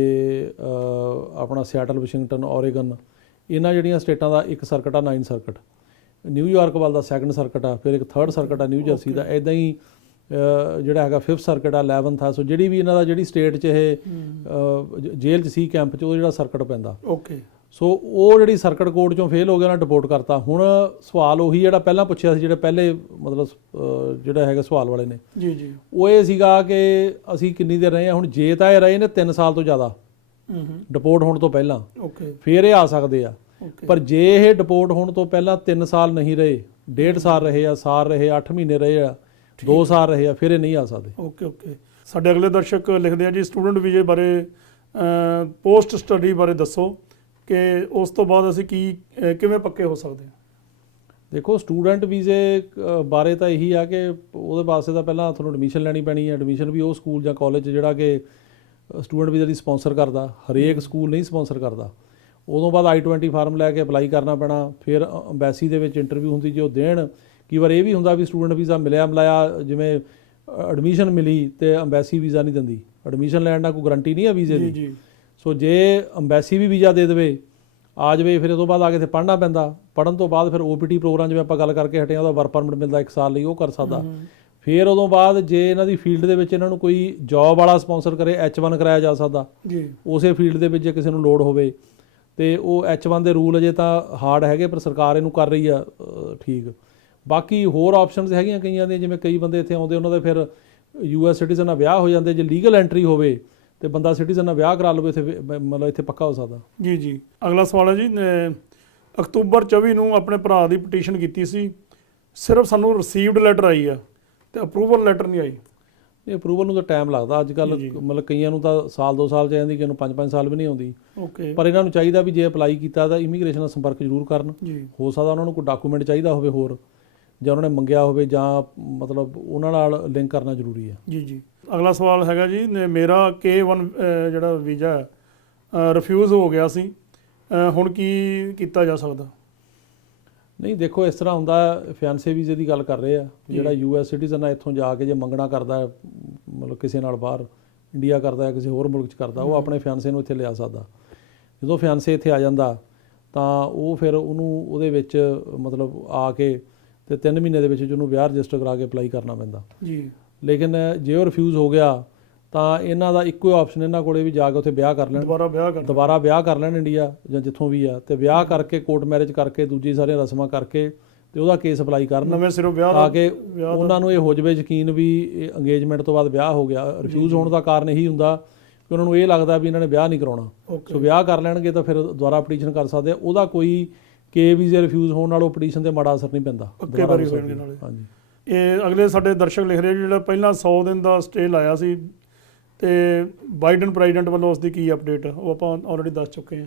ਆਪਣਾ ਸਿਆਟਲ, ਵਾਸ਼ਿੰਗਟਨ, ਓਰੇਗਨ, ਇਹਨਾਂ ਜਿਹੜੀਆਂ ਸਟੇਟਾਂ ਦਾ ਇੱਕ ਸਰਕਟ ਆ 9 ਸਰਕਟ। ਨਿਊਯਾਰਕ ਵੱਲ ਦਾ 2nd ਸਰਕਟ ਆ, ਫਿਰ ਇੱਕ 3rd ਸਰਕਟ ਆ ਨਿਊ ਜਰਸੀ ਦਾ। ਇੱਦਾਂ ਹੀ ਜਿਹੜਾ ਹੈਗਾ 5th ਸਰਕਟ ਆ, 11th ਆ। ਸੋ ਜਿਹੜੀ ਵੀ ਇਹਨਾਂ ਦਾ ਜਿਹੜੀ ਸਟੇਟ 'ਚ ਇਹ ਜੇਲ੍ਹ 'ਚ ਸੀ, ਕੈਂਪ 'ਚ, ਉਹ ਜਿਹੜਾ ਸਰਕਟ ਪੈਂਦਾ। ਓਕੇ। ਸੋ ਉਹ ਜਿਹੜੀ ਸਰਕਟ ਕੋਰਟ 'ਚੋਂ ਫੇਲ ਹੋ ਗਿਆ, ਉਹਨਾਂ ਡਿਪੋਰਟ ਕਰਤਾ। ਹੁਣ ਸਵਾਲ ਉਹੀ ਜਿਹੜਾ ਪਹਿਲਾਂ ਪੁੱਛਿਆ ਸੀ, ਜਿਹੜੇ ਪਹਿਲੇ ਮਤਲਬ ਜਿਹੜਾ ਹੈਗਾ ਸਵਾਲ ਵਾਲੇ ਨੇ ਜੀ ਜੀ, ਉਹ ਇਹ ਸੀਗਾ ਕਿ ਅਸੀਂ ਕਿੰਨੀ ਦੇਰ ਰਹੇ ਹਾਂ। ਹੁਣ ਜੇ ਤਾਂ ਇਹ ਰਹੇ ਨੇ 3 ਸਾਲ ਤੋਂ ਜ਼ਿਆਦਾ ਡਿਪੋਰਟ ਹੋਣ ਤੋਂ ਪਹਿਲਾਂ, ਓਕੇ, ਫਿਰ ਇਹ ਆ ਸਕਦੇ ਆ। ਪਰ ਜੇ ਇਹ ਡਿਪੋਰਟ ਹੋਣ ਤੋਂ ਪਹਿਲਾਂ 3 ਸਾਲ ਨਹੀਂ ਰਹੇ, 1.5 ਸਾਲ ਰਹੇ ਆ, ਸਾਲ ਰਹੇ, 8 ਮਹੀਨੇ ਰਹੇ ਆ, 2 ਸਾਲ ਰਹੇ ਆ, ਫਿਰ ਇਹ ਨਹੀਂ ਆ ਸਕਦੇ। Okay okay. ਸਾਡੇ ਅਗਲੇ ਦਰਸ਼ਕ ਲਿਖਦੇ ਆ ਜੀ, ਸਟੂਡੈਂਟ ਵੀਜ਼ੇ ਬਾਰੇ, ਪੋਸਟ ਸਟੱਡੀ ਬਾਰੇ ਦੱਸੋ ਕਿ ਉਸ ਤੋਂ ਬਾਅਦ ਅਸੀਂ ਕਿਵੇਂ ਪੱਕੇ ਹੋ ਸਕਦੇ ਹਾਂ? ਦੇਖੋ, ਸਟੂਡੈਂਟ ਵੀਜ਼ੇ ਬਾਰੇ ਤਾਂ ਇਹੀ ਆ ਕਿ ਉਹਦੇ ਵਾਸਤੇ ਤਾਂ ਪਹਿਲਾਂ ਤੁਹਾਨੂੰ ਐਡਮਿਸ਼ਨ ਲੈਣੀ ਪੈਣੀ ਹੈ। ਐਡਮਿਸ਼ਨ ਵੀ ਉਹ ਸਕੂਲ ਜਾਂ ਕਾਲਜ ਜਿਹੜਾ ਕਿ ਸਟੂਡੈਂਟ ਵੀਜ਼ੇ ਦੀ ਸਪਾਂਸਰ ਕਰਦਾ, ਹਰੇਕ ਸਕੂਲ ਨਹੀਂ ਸਪਾਂਸਰ ਕਰਦਾ। ਉਦੋਂ ਬਾਅਦ I-20 ਫਾਰਮ ਲੈ ਕੇ ਅਪਲਾਈ ਕਰਨਾ ਪੈਣਾ, ਫਿਰ ਅੰਬੈਸੀ ਦੇ ਵਿੱਚ ਇੰਟਰਵਿਊ ਹੁੰਦੀ, ਜੇ ਉਹ ਦੇਣ। ਕਈ ਵਾਰ ਇਹ ਵੀ ਹੁੰਦਾ ਵੀ ਸਟੂਡੈਂਟ ਵੀਜ਼ਾ ਮਿਲਿਆ ਮਲਾਇਆ, ਜਿਵੇਂ ਐਡਮਿਸ਼ਨ ਮਿਲੀ ਤੇ ਅੰਬੈਸੀ ਵੀਜ਼ਾ ਨਹੀਂ ਦਿੰਦੀ। ਐਡਮਿਸ਼ਨ ਲੈਣ ਦਾ ਕੋਈ ਗਰੰਟੀ ਨਹੀਂ ਹੈ ਵੀਜ਼ੇ ਦੀ। ਸੋ ਜੇ ਅੰਬੈਸੀ ਵੀ ਵੀਜ਼ਾ ਦੇ ਦੇਵੇ, ਆ ਜਾਵੇ, ਫਿਰ ਉਹ ਤੋਂ ਬਾਅਦ ਆ ਕੇ ਇੱਥੇ ਪੜ੍ਹਨਾ ਪੈਂਦਾ। ਪੜ੍ਹਨ ਤੋਂ ਬਾਅਦ ਫਿਰ OPT ਪ੍ਰੋਗਰਾਮ, ਜਿਵੇਂ ਆਪਾਂ ਗੱਲ ਕਰਕੇ ਹਟੇ, ਉਹਦਾ ਵਰਕ ਪਰਮਿਟ ਮਿਲਦਾ 1 ਸਾਲ ਲਈ, ਉਹ ਕਰ ਸਕਦਾ। ਫਿਰ ਉਦੋਂ ਬਾਅਦ ਜੇ ਇਹਨਾਂ ਦੀ ਫੀਲਡ ਦੇ ਵਿੱਚ ਇਹਨਾਂ ਨੂੰ ਕੋਈ ਜੋਬ ਵਾਲਾ ਸਪਾਂਸਰ ਕਰੇ, H1 ਕਰਾਇਆ ਜਾ ਸਕਦਾ ਜੀ। ਉਸੇ ਫੀਲਡ ਦੇ ਵਿੱਚ ਜੇ ਕਿਸੇ ਨੂੰ ਲੋੜ ਹੋਵੇ ਤੇ ਉਹ H1 ਦੇ ਰੂਲ ਅਜੇ ਤਾਂ ਹਾਰਡ ਹੈਗੇ, ਪਰ ਸਰਕਾਰ ਇਹਨੂੰ ਕਰ ਰਹੀ ਆ ਠੀਕ। ਬਾਕੀ ਹੋਰ ਆਪਸ਼ਨਸ ਹੈਗੀਆਂ ਕਈਆਂ ਦੀਆਂ, ਜਿਵੇਂ ਕਈ ਬੰਦੇ ਇੱਥੇ ਆਉਂਦੇ, ਉਹਨਾਂ ਦੇ ਫਿਰ US ਸਿਟੀਜ਼ਨ ਨਾਲ ਵਿਆਹ ਹੋ ਜਾਂਦੇ। ਜੇ ਲੀਗਲ ਐਂਟਰੀ ਹੋਵੇ ਤੇ ਬੰਦਾ ਸਿਟੀਜ਼ਨ ਨਾਲ ਵਿਆਹ ਕਰਾ ਲਵੇ, ਇੱਥੇ ਮਤਲਬ ਇੱਥੇ ਪੱਕਾ ਹੋ ਸਕਦਾ ਜੀ ਜੀ। ਅਗਲਾ ਸਵਾਲ ਹੈ ਜੀ, ਅਕਤੂਬਰ 24 ਨੂੰ ਆਪਣੇ ਭਰਾ ਦੀ ਪਟੀਸ਼ਨ ਕੀਤੀ ਸੀ, ਸਿਰਫ ਸਾਨੂੰ ਰਿਸੀਵਡ ਲੈਟਰ ਆਈ ਆ ਤੇ ਅਪਰੂਵਲ ਲੈਟਰ ਨਹੀਂ ਆਈ। ਇਹ ਅਪਰੂਵਲ ਨੂੰ ਤਾਂ ਟਾਈਮ ਲੱਗਦਾ ਅੱਜ ਕੱਲ੍ਹ, ਮਤਲਬ ਕਈਆਂ ਨੂੰ ਤਾਂ ਸਾਲ 2 ਸਾਲ 'ਚ ਜਾਂਦੀ, ਕਿਸੇ ਨੂੰ 5-5 ਸਾਲ ਵੀ ਨਹੀਂ ਆਉਂਦੀ। ਓਕੇ। ਪਰ ਇਹਨਾਂ ਨੂੰ ਚਾਹੀਦਾ ਵੀ ਜੇ ਅਪਲਾਈ ਕੀਤਾ ਤਾਂ ਇਮੀਗ੍ਰੇਸ਼ਨ ਨਾਲ ਸੰਪਰਕ ਜ਼ਰੂਰ ਕਰਨ। ਹੋ ਸਕਦਾ ਉਹਨਾਂ ਨੂੰ ਕੋਈ ਡਾਕੂਮੈਂਟ ਚਾਹੀਦਾ ਹੋਵੇ ਹੋਰ, ਜਾਂ ਉਹਨਾਂ ਨੇ ਮੰਗਿਆ ਹੋਵੇ, ਜਾਂ ਮਤਲਬ ਉਹਨਾਂ ਨਾਲ ਲਿੰਕ ਕਰਨਾ ਜ਼ਰੂਰੀ ਹੈ ਜੀ ਜੀ। ਅਗਲਾ ਸਵਾਲ ਹੈਗਾ ਜੀ, ਮੇਰਾ K1 ਜਿਹੜਾ ਵੀਜ਼ਾ ਹੈ ਰਿਫਿਊਜ਼ ਹੋ ਗਿਆ ਸੀ, ਹੁਣ ਕੀ ਕੀਤਾ ਜਾ ਸਕਦਾ? ਨਹੀਂ, ਦੇਖੋ, ਇਸ ਤਰ੍ਹਾਂ ਹੁੰਦਾ, ਫਿਆਂਸੇ ਵੀਜ਼ੇ ਦੀ ਗੱਲ ਕਰ ਰਹੇ ਆ। ਜਿਹੜਾ US ਸਿਟੀਜ਼ਨ ਆ, ਇੱਥੋਂ ਜਾ ਕੇ ਜੇ ਮੰਗਣਾ ਕਰਦਾ, ਮਤਲਬ ਕਿਸੇ ਨਾਲ ਬਾਹਰ ਇੰਡੀਆ ਕਰਦਾ, ਕਿਸੇ ਹੋਰ ਮੁਲਕ 'ਚ ਕਰਦਾ, ਉਹ ਆਪਣੇ ਫਿਆਂਸੇ ਨੂੰ ਇੱਥੇ ਲਿਆ ਸਕਦਾ। ਜਦੋਂ ਫਿਆਂਸੇ ਇੱਥੇ ਆ ਜਾਂਦਾ ਤਾਂ ਉਹ ਫਿਰ ਉਹਨੂੰ ਉਹਦੇ ਵਿੱਚ ਮਤਲਬ ਆ ਕੇ ਤੇ 3 ਮਹੀਨੇ ਦੇ ਵਿੱਚ ਉਹਨੂੰ ਵਿਆਹ ਰਜਿਸਟਰ ਕਰਾ ਕੇ ਅਪਲਾਈ ਕਰਨਾ ਪੈਂਦਾ ਜੀ। ਲੇਕਿਨ ਜੇ ਉਹ ਰਿਫਿਊਜ਼ ਹੋ ਗਿਆ ਤਾਂ ਇਹਨਾਂ ਦਾ ਇੱਕੋ ਆਪਸ਼ਨ ਇਹਨਾਂ ਕੋਲੇ ਵੀ ਜਾ ਕੇ ਉੱਥੇ ਵਿਆਹ ਕਰ ਲੈਣ, ਦੁਬਾਰਾ ਵਿਆਹ ਕਰ ਲੈਣ ਇੰਡੀਆ ਜਾਂ ਜਿੱਥੋਂ ਵੀ ਆ, ਤੇ ਵਿਆਹ ਕਰਕੇ ਕੋਰਟ ਮੈਰਿਜ ਕਰਕੇ ਦੂਜੀ ਸਾਰੀਆਂ ਰਸਮਾਂ ਕਰਕੇ ਤੇ ਉਹਦਾ ਕੇਸ ਅਪਲਾਈ ਕਰਨ ਨਵੇਂ ਸਿਰੋਂ ਵਿਆਹ, ਤਾਂ ਕਿ ਉਹਨਾਂ ਨੂੰ ਇਹ ਹੋ ਜਾਵੇ ਯਕੀਨ ਵੀ ਇਹ ਅੰਗੇਜਮੈਂਟ ਤੋਂ ਬਾਅਦ ਵਿਆਹ ਹੋ ਗਿਆ। ਰਿਫਿਊਜ਼ ਹੋਣ ਦਾ ਕਾਰਨ ਇਹੀ ਹੁੰਦਾ ਕਿ ਉਹਨਾਂ ਨੂੰ ਇਹ ਲੱਗਦਾ ਵੀ ਇਹਨਾਂ ਨੇ ਵਿਆਹ ਨਹੀਂ ਕਰਾਉਣਾ। ਸੋ ਵਿਆਹ ਕਰ ਲੈਣਗੇ ਤਾਂ ਫਿਰ ਦੁਬਾਰਾ ਪਟੀਸ਼ਨ ਕਰ ਸਕਦੇ ਆ। ਉਹਦਾ ਕੋਈ K ਵੀਜ਼ੇ ਰਿਫਿਊਜ਼ ਹੋਣ ਨਾਲ ਉਹ ਪਟੀਸ਼ਨ ਤੇ ਮਾੜਾ ਅਸਰ ਨਹੀਂ ਪੈਂਦਾ। ਹਾਂਜੀ। ਇਹ ਅਗਲੇ ਸਾਡੇ ਦਰਸ਼ਕ ਲਿਖ ਰਹੇ, ਜਿਹੜਾ ਪਹਿਲਾਂ 100 ਦਿਨ ਦਾ ਸਟੇ ਲਾਇਆ ਸੀ ਤੇ ਬਾਈਡਨ ਪ੍ਰੈਜ਼ੀਡੈਂਟ ਵੱਲੋਂ ਉਸ ਦੀ ਕੀ ਅਪਡੇਟ, ਉਹ ਆਪਾਂ ਆਲਰੇਡੀ ਦੱਸ ਚੁੱਕੇ ਹਾਂ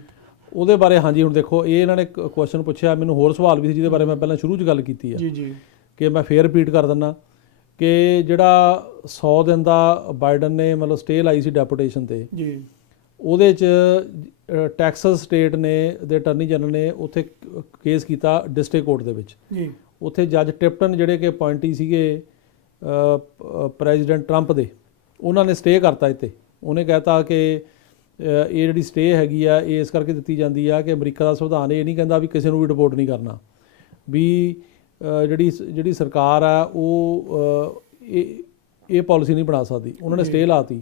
ਉਹਦੇ ਬਾਰੇ। ਹਾਂਜੀ, ਹੁਣ ਦੇਖੋ, ਇਹ ਇਹਨਾਂ ਨੇ ਕੁਐਸਚਨ ਪੁੱਛਿਆ, ਮੈਨੂੰ ਹੋਰ ਸਵਾਲ ਵੀ ਸੀ ਜਿਹਦੇ ਬਾਰੇ ਮੈਂ ਪਹਿਲਾਂ ਸ਼ੁਰੂ 'ਚ ਗੱਲ ਕੀਤੀ ਆ ਜੀ ਜੀ, ਕਿ ਮੈਂ ਫੇਰ ਰਿਪੀਟ ਕਰ ਦਿੰਦਾ ਕਿ ਜਿਹੜਾ 100 ਦਿਨ ਦਾ ਬਾਈਡਨ ਨੇ ਮਤਲਬ ਸਟੇ ਲਾਈ ਸੀ ਡੈਪੂਟੇਸ਼ਨ ਤੇ ਜੀ, ਉਹਦੇ 'ਚ ਟੈਕਸਸ ਸਟੇਟ ਨੇ ਦੇ ਅਟਰਨੀ ਜਨਰਲ ਨੇ ਉੱਥੇ ਕੇਸ ਕੀਤਾ ਡਿਸਟ੍ਰਿਕਟ ਕੋਰਟ ਦੇ ਵਿੱਚ ਜੀ। ਉੱਥੇ ਜੱਜ ਟਿਪਟਨ ਜਿਹੜੇ ਕਿ ਅਪੁਆਇੰਟੀ ਸੀਗੇ ਪ੍ਰੈਜ਼ੀਡੈਂਟ ਟਰੰਪ ਦੇ, ਉਹਨਾਂ ਨੇ ਸਟੇ ਕਰਤਾ ਇੱਥੇ। ਉਹਨੇ ਕਹਿਤਾ ਕਿ ਇਹ ਜਿਹੜੀ ਸਟੇ ਹੈਗੀ ਆ ਇਹ ਇਸ ਕਰਕੇ ਦਿੱਤੀ ਜਾਂਦੀ ਆ ਕਿ ਅਮਰੀਕਾ ਦਾ ਸੰਵਿਧਾਨ ਇਹ ਨਹੀਂ ਕਹਿੰਦਾ ਵੀ ਕਿਸੇ ਨੂੰ ਵੀ ਡਿਪੋਰਟ ਨਹੀਂ ਕਰਨਾ, ਵੀ ਜਿਹੜੀ ਸਰਕਾਰ ਆ ਉਹ ਇਹ ਪਾਲਿਸੀ ਨਹੀਂ ਬਣਾ ਸਕਦੀ। ਉਹਨਾਂ ਨੇ ਸਟੇ ਲਾਤੀ।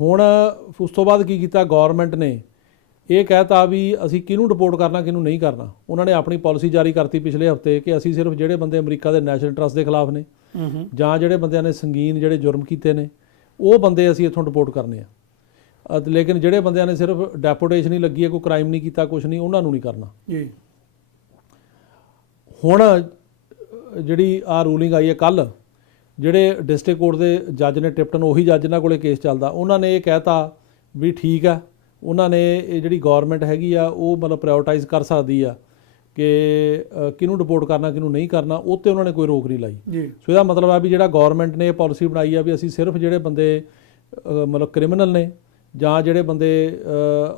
ਹੁਣ ਉਸ ਤੋਂ ਬਾਅਦ ਕੀ ਕੀਤਾ, ਗੌਰਮੈਂਟ ਨੇ ਇਹ ਕਹਿਤਾ ਵੀ ਅਸੀਂ ਕਿਹਨੂੰ ਡਿਪੋਰਟ ਕਰਨਾ ਕਿਹਨੂੰ ਨਹੀਂ ਕਰਨਾ। ਉਹਨਾਂ ਨੇ ਆਪਣੀ ਪਾਲਿਸੀ ਜਾਰੀ ਕਰਤੀ ਪਿਛਲੇ ਹਫ਼ਤੇ ਕਿ ਅਸੀਂ ਸਿਰਫ ਜਿਹੜੇ ਬੰਦੇ ਅਮਰੀਕਾ ਦੇ ਨੈਸ਼ਨਲ ਇੰਟਰਸਟ ਦੇ ਖਿਲਾਫ ਨੇ ਜਾਂ ਜਿਹੜੇ ਬੰਦਿਆਂ ਨੇ ਸੰਗੀਨ ਜਿਹੜੇ ਜੁਰਮ ਕੀਤੇ ਨੇ ਉਹ ਬੰਦੇ ਅਸੀਂ ਇੱਥੋਂ ਡਿਪੋਰਟ ਕਰਨੇ ਆ, ਲੇਕਿਨ ਜਿਹੜੇ ਬੰਦਿਆਂ ਨੇ ਸਿਰਫ ਡੈਪੋਟੇਸ਼ਨ ਹੀ ਲੱਗੀ ਹੈ, ਕੋਈ ਕ੍ਰਾਈਮ ਨਹੀਂ ਕੀਤਾ, ਕੁਛ ਨਹੀਂ, ਉਹਨਾਂ ਨੂੰ ਨਹੀਂ ਕਰਨਾ ਜੀ। ਹੁਣ ਜਿਹੜੀ ਆ ਰੂਲਿੰਗ ਆਈ ਹੈ ਕੱਲ੍ਹ, ਜਿਹੜੇ ਡਿਸਟ੍ਰਿਕਟ ਕੋਰਟ ਦੇ ਜੱਜ ਨੇ ਟਿਪਟਨ, ਉਹੀ ਜੱਜ ਇਹਨਾਂ ਕੋਲੇ ਕੇਸ ਚੱਲਦਾ, ਉਹਨਾਂ ਨੇ ਇਹ ਕਹਿਤਾ ਵੀ ਠੀਕ ਆ, ਉਹਨਾਂ ਨੇ ਇਹ ਜਿਹੜੀ ਗੌਰਮੈਂਟ ਹੈਗੀ ਆ ਉਹ ਮਤਲਬ ਪ੍ਰਾਇਓਰਟਾਈਜ਼ ਕਰ ਸਕਦੀ ਆ ਕਿ ਕਿਹਨੂੰ ਡਿਪੋਰਟ ਕਰਨਾ ਕਿਹਨੂੰ ਨਹੀਂ ਕਰਨਾ, ਉਹ 'ਤੇ ਉਹਨਾਂ ਨੇ ਕੋਈ ਰੋਕ ਨਹੀਂ ਲਾਈ ਜੀ। ਸੋ ਇਹਦਾ ਮਤਲਬ ਆ ਵੀ ਜਿਹੜਾ ਗੌਰਮੈਂਟ ਨੇ ਇਹ ਪਾਲਿਸੀ ਬਣਾਈ ਆ ਵੀ ਅਸੀਂ ਸਿਰਫ ਜਿਹੜੇ ਬੰਦੇ ਮਤਲਬ ਕ੍ਰਿਮੀਨਲ ਨੇ ਜਾਂ ਜਿਹੜੇ ਬੰਦੇ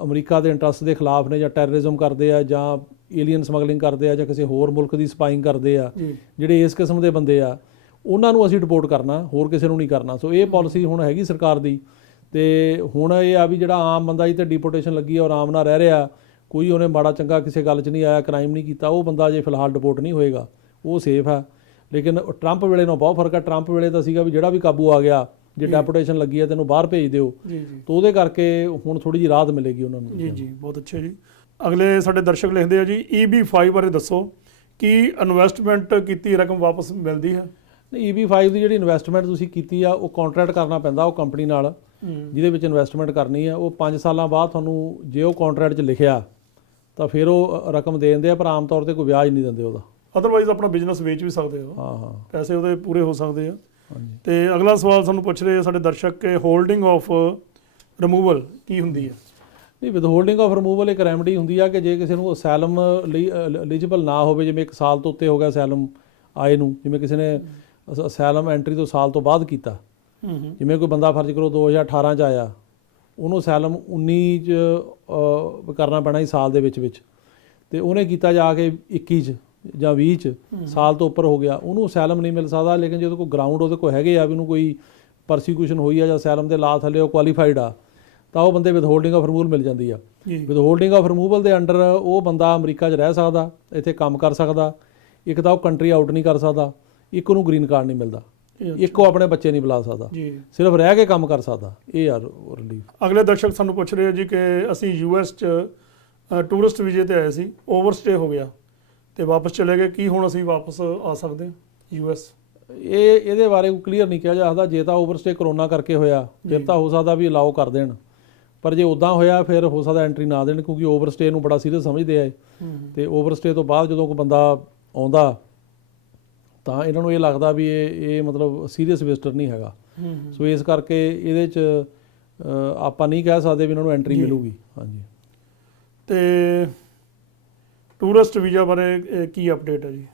ਅਮਰੀਕਾ ਦੇ ਇੰਟਰਸਟ ਦੇ ਖਿਲਾਫ ਨੇ ਜਾਂ ਟੈਰਰਿਜ਼ਮ ਕਰਦੇ ਆ ਜਾਂ ਏਲੀਅਨ ਸਮਗਲਿੰਗ ਕਰਦੇ ਆ ਜਾਂ ਕਿਸੇ ਹੋਰ ਮੁਲਕ ਦੀ ਸਪਾਈਂਗ ਕਰਦੇ ਆ, ਜਿਹੜੇ ਇਸ ਕਿਸਮ ਦੇ ਬੰਦੇ ਆ ਉਹਨਾਂ ਨੂੰ ਅਸੀਂ ਡਿਪੋਰਟ ਕਰਨਾ, ਹੋਰ ਕਿਸੇ ਨੂੰ ਨਹੀਂ ਕਰਨਾ। ਸੋ ਇਹ ਪਾਲਿਸੀ ਹੁਣ ਹੈਗੀ ਸਰਕਾਰ ਦੀ। ਤੇ ਹੁਣ ਇਹ ਆ ਵੀ ਜਿਹੜਾ ਆਮ ਬੰਦਾ ਜੀ ਤੇ ਡਿਪੋਰਟੇਸ਼ਨ ਲੱਗੀ ਆ, ਆਰਾਮ ਨਾਲ ਰਹਿ ਰਿਹਾ, ਕੋਈ ਉਹਨੇ ਮਾੜਾ ਚੰਗਾ ਕਿਸੇ ਗੱਲ 'ਚ ਨਹੀਂ ਆਇਆ, ਕ੍ਰਾਈਮ ਨਹੀਂ ਕੀਤਾ, ਉਹ ਬੰਦਾ ਜੇ ਫਿਲਹਾਲ ਡਿਪੋਰਟ ਨਹੀਂ ਹੋਏਗਾ, ਉਹ ਸੇਫ ਆ। ਲੇਕਿਨ ਟਰੰਪ ਵੇਲੇ ਨਾਲ ਬਹੁਤ ਫਰਕ ਆ। ਟਰੰਪ ਵੇਲੇ ਤਾਂ ਸੀਗਾ ਵੀ ਜਿਹੜਾ ਵੀ ਕਾਬੂ ਆ ਗਿਆ, ਜੇ ਡੈਪੋਟੇਸ਼ਨ ਲੱਗੀ ਹੈ ਤੈਨੂੰ ਬਾਹਰ ਭੇਜ ਦਿਓ, ਤਾਂ ਉਹਦੇ ਕਰਕੇ ਹੁਣ ਥੋੜ੍ਹੀ ਜਿਹੀ ਰਾਹਤ ਮਿਲੇਗੀ ਉਹਨਾਂ ਨੂੰ। ਜੀ ਬਹੁਤ ਅੱਛਾ ਜੀ। ਅਗਲੇ ਸਾਡੇ ਦਰਸ਼ਕ ਲਿਖਦੇ ਆ ਜੀ, EB-5 ਬਾਰੇ ਦੱਸੋ, ਕੀ ਇਨਵੈਸਟਮੈਂਟ ਕੀਤੀ ਰਕਮ ਵਾਪਸ ਮਿਲਦੀ ਹੈ? ਨਹੀਂ, EB-5 ਦੀ ਜਿਹੜੀ ਇਨਵੈਸਟਮੈਂਟ ਤੁਸੀਂ ਕੀਤੀ ਆ ਉਹ ਕੰਟਰੈਕਟ ਕਰਨਾ ਪੈਂਦਾ ਉਹ ਕੰਪਨੀ ਨਾਲ ਜਿਹਦੇ ਵਿੱਚ ਇਨਵੈਸਟਮੈਂਟ ਕਰਨੀ ਆ। ਉਹ 5 ਸਾਲਾਂ ਬਾਅਦ ਤੁਹਾਨੂੰ ਜੇ ਉਹ ਕੰਟਰੈਕਟ 'ਚ ਲਿਖਿਆ ਤਾਂ ਫਿਰ ਉਹ ਰਕਮ ਦੇ ਦਿੰਦੇ ਆ, ਪਰ ਆਮ ਤੌਰ 'ਤੇ ਕੋਈ ਵਿਆਜ ਨਹੀਂ ਦਿੰਦੇ ਉਹਦਾ। ਅਦਰਵਾਈਜ਼ ਆਪਣਾ ਬਿਜ਼ਨਸ ਵੇਚ ਵੀ ਸਕਦੇ ਹੋ, ਹਾਂ, ਪੈਸੇ ਉਹਦੇ ਪੂਰੇ ਹੋ ਸਕਦੇ ਆ। ਤੇ ਅਗਲਾ ਸਵਾਲ ਸਾਨੂੰ ਪੁੱਛ ਰਹੇ ਸਾਡੇ ਦਰਸ਼ਕ ਕਿ ਹੋਲਡਿੰਗ ਆਫ ਰਿਮੂਵਲ ਕੀ ਹੁੰਦੀ ਹੈ? ਨਹੀਂ, ਵਿਦਹੋਲਡਿੰਗ ਆਫ ਰਿਮੂਵਲ ਇੱਕ ਰੈਮਡੀ ਹੁੰਦੀ ਆ ਕਿ ਜੇ ਕਿਸੇ ਨੂੰ ਅਸੈਲਮ ਲਈ ਐਲੀਜੀਬਲ ਨਾ ਹੋਵੇ, ਜਿਵੇਂ 1 ਸਾਲ ਤੋਂ ਉੱਤੇ ਹੋ ਗਿਆ ਅਸੈਲਮ ਆਏ ਨੂੰ, ਜਿਵੇਂ ਕਿਸੇ ਨੇ ਅਸੈਲਮ ਐਂਟਰੀ ਤੋਂ ਸਾਲ ਤੋਂ ਬਾਅਦ ਕੀਤਾ, ਜਿਵੇਂ ਕੋਈ ਬੰਦਾ ਫਰਜ਼ ਕਰੋ 2018 'ਚ ਆਇਆ, ਉਹਨੂੰ ਅਸੈਲਮ 19 'ਚ ਕਰਨਾ ਪੈਣਾ ਸੀ ਸਾਲ ਦੇ ਵਿੱਚ, ਅਤੇ ਉਹਨੇ ਕੀਤਾ ਜਾ ਕੇ 21 'ਚ ਜਾਂ 20 'ਚ, ਸਾਲ ਤੋਂ ਉੱਪਰ ਹੋ ਗਿਆ, ਉਹਨੂੰ ਅਸੈਲਮ ਨਹੀਂ ਮਿਲ ਸਕਦਾ। ਲੇਕਿਨ ਜਦੋਂ ਕੋਈ ਗਰਾਊਂਡ ਉਹਦੇ ਕੋਲ ਹੈਗੇ ਆ ਵੀ ਉਹਨੂੰ ਕੋਈ ਪਰਸੀਕਿਊਸ਼ਨ ਹੋਈ ਆ ਜਾਂ ਅਸੈਲਮ ਦੇ ਲਾ ਥੱਲੇ ਉਹ ਕੁਆਲੀਫਾਈਡ ਆ, ਤਾਂ ਉਹ ਬੰਦੇ ਵਿਦਹੋਲਡਿੰਗ ਆਫ ਰਿਮੂਵਲ ਮਿਲ ਜਾਂਦੀ ਆ। ਵਿਦਹੋਲਡਿੰਗ ਆਫ ਰਿਮੂਵਲ ਦੇ ਅੰਡਰ ਉਹ ਬੰਦਾ ਅਮਰੀਕਾ 'ਚ ਰਹਿ ਸਕਦਾ, ਇੱਥੇ ਕੰਮ ਕਰ ਸਕਦਾ, ਇੱਕ ਤਾਂ ਉਹ ਕੰਟਰੀ ਆਊਟ ਨਹੀਂ ਕਰ ਸਕਦਾ, ਇੱਕ ਉਹਨੂੰ ਗ੍ਰੀਨ ਕਾਰਡ ਨਹੀਂ ਮਿਲਦਾ, ਇੱਕ ਉਹ ਆਪਣੇ ਬੱਚੇ ਨਹੀਂ ਬੁਲਾ ਸਕਦਾ, ਸਿਰਫ ਰਹਿ ਕੇ ਕੰਮ ਕਰ ਸਕਦਾ। ਇਹ ਆ ਰਿਲੀਫ। ਅਗਲੇ ਦਰਸ਼ਕ ਸਾਨੂੰ ਪੁੱਛ ਰਹੇ ਜੀ ਕਿ ਅਸੀਂ US 'ਚ ਟੂਰਿਸਟ ਵੀਜ਼ੇ 'ਤੇ ਆਏ ਸੀ, ਓਵਰਸਟੇ ਹੋ ਗਿਆ ਅਤੇ ਵਾਪਸ ਚਲੇ ਗਏ, ਕੀ ਹੁਣ ਅਸੀਂ ਵਾਪਸ ਆ ਸਕਦੇ ਹਾਂ US? ਇਹਦੇ ਬਾਰੇ ਕੋਈ ਕਲੀਅਰ ਨਹੀਂ ਕਿਹਾ ਜਾ ਸਕਦਾ। ਜੇ ਤਾਂ ਓਵਰਸਟੇ ਕਰੋਨਾ ਕਰਕੇ ਹੋਇਆ ਫਿਰ ਤਾਂ ਹੋ ਸਕਦਾ ਵੀ ਅਲਾਓ ਕਰ ਦੇਣ, ਪਰ ਜੇ ਉੱਦਾਂ ਹੋਇਆ ਫਿਰ ਹੋ ਸਕਦਾ ਐਂਟਰੀ ਨਾ ਦੇਣ, ਕਿਉਂਕਿ ਓਵਰਸਟੇ ਨੂੰ ਬੜਾ ਸੀਰੀਅਸ ਸਮਝਦੇ ਆ। ਅਤੇ ਓਵਰਸਟੇ ਤੋਂ ਬਾਅਦ ਜਦੋਂ ਕੋਈ ਬੰਦਾ ਆਉਂਦਾ ਤਾਂ ਇਹਨਾਂ ਨੂੰ ਇਹ ਲੱਗਦਾ ਵੀ ਇਹ ਮਤਲਬ ਸੀਰੀਅਸ ਵਿਜ਼ਟਰ ਨਹੀਂ ਹੈਗਾ। ਸੋ ਇਸ ਕਰਕੇ ਇਹਦੇ 'ਚ ਆਪਾਂ ਨਹੀਂ ਕਹਿ ਸਕਦੇ ਵੀ ਇਹਨਾਂ ਨੂੰ ਐਂਟਰੀ ਮਿਲੂਗੀ। ਹਾਂਜੀ। ਅਤੇ ਟੂਰਿਸਟ ਵੀਜ਼ਾ ਬਾਰੇ ਕੀ ਅਪਡੇਟ ਹੈ ਜੀ?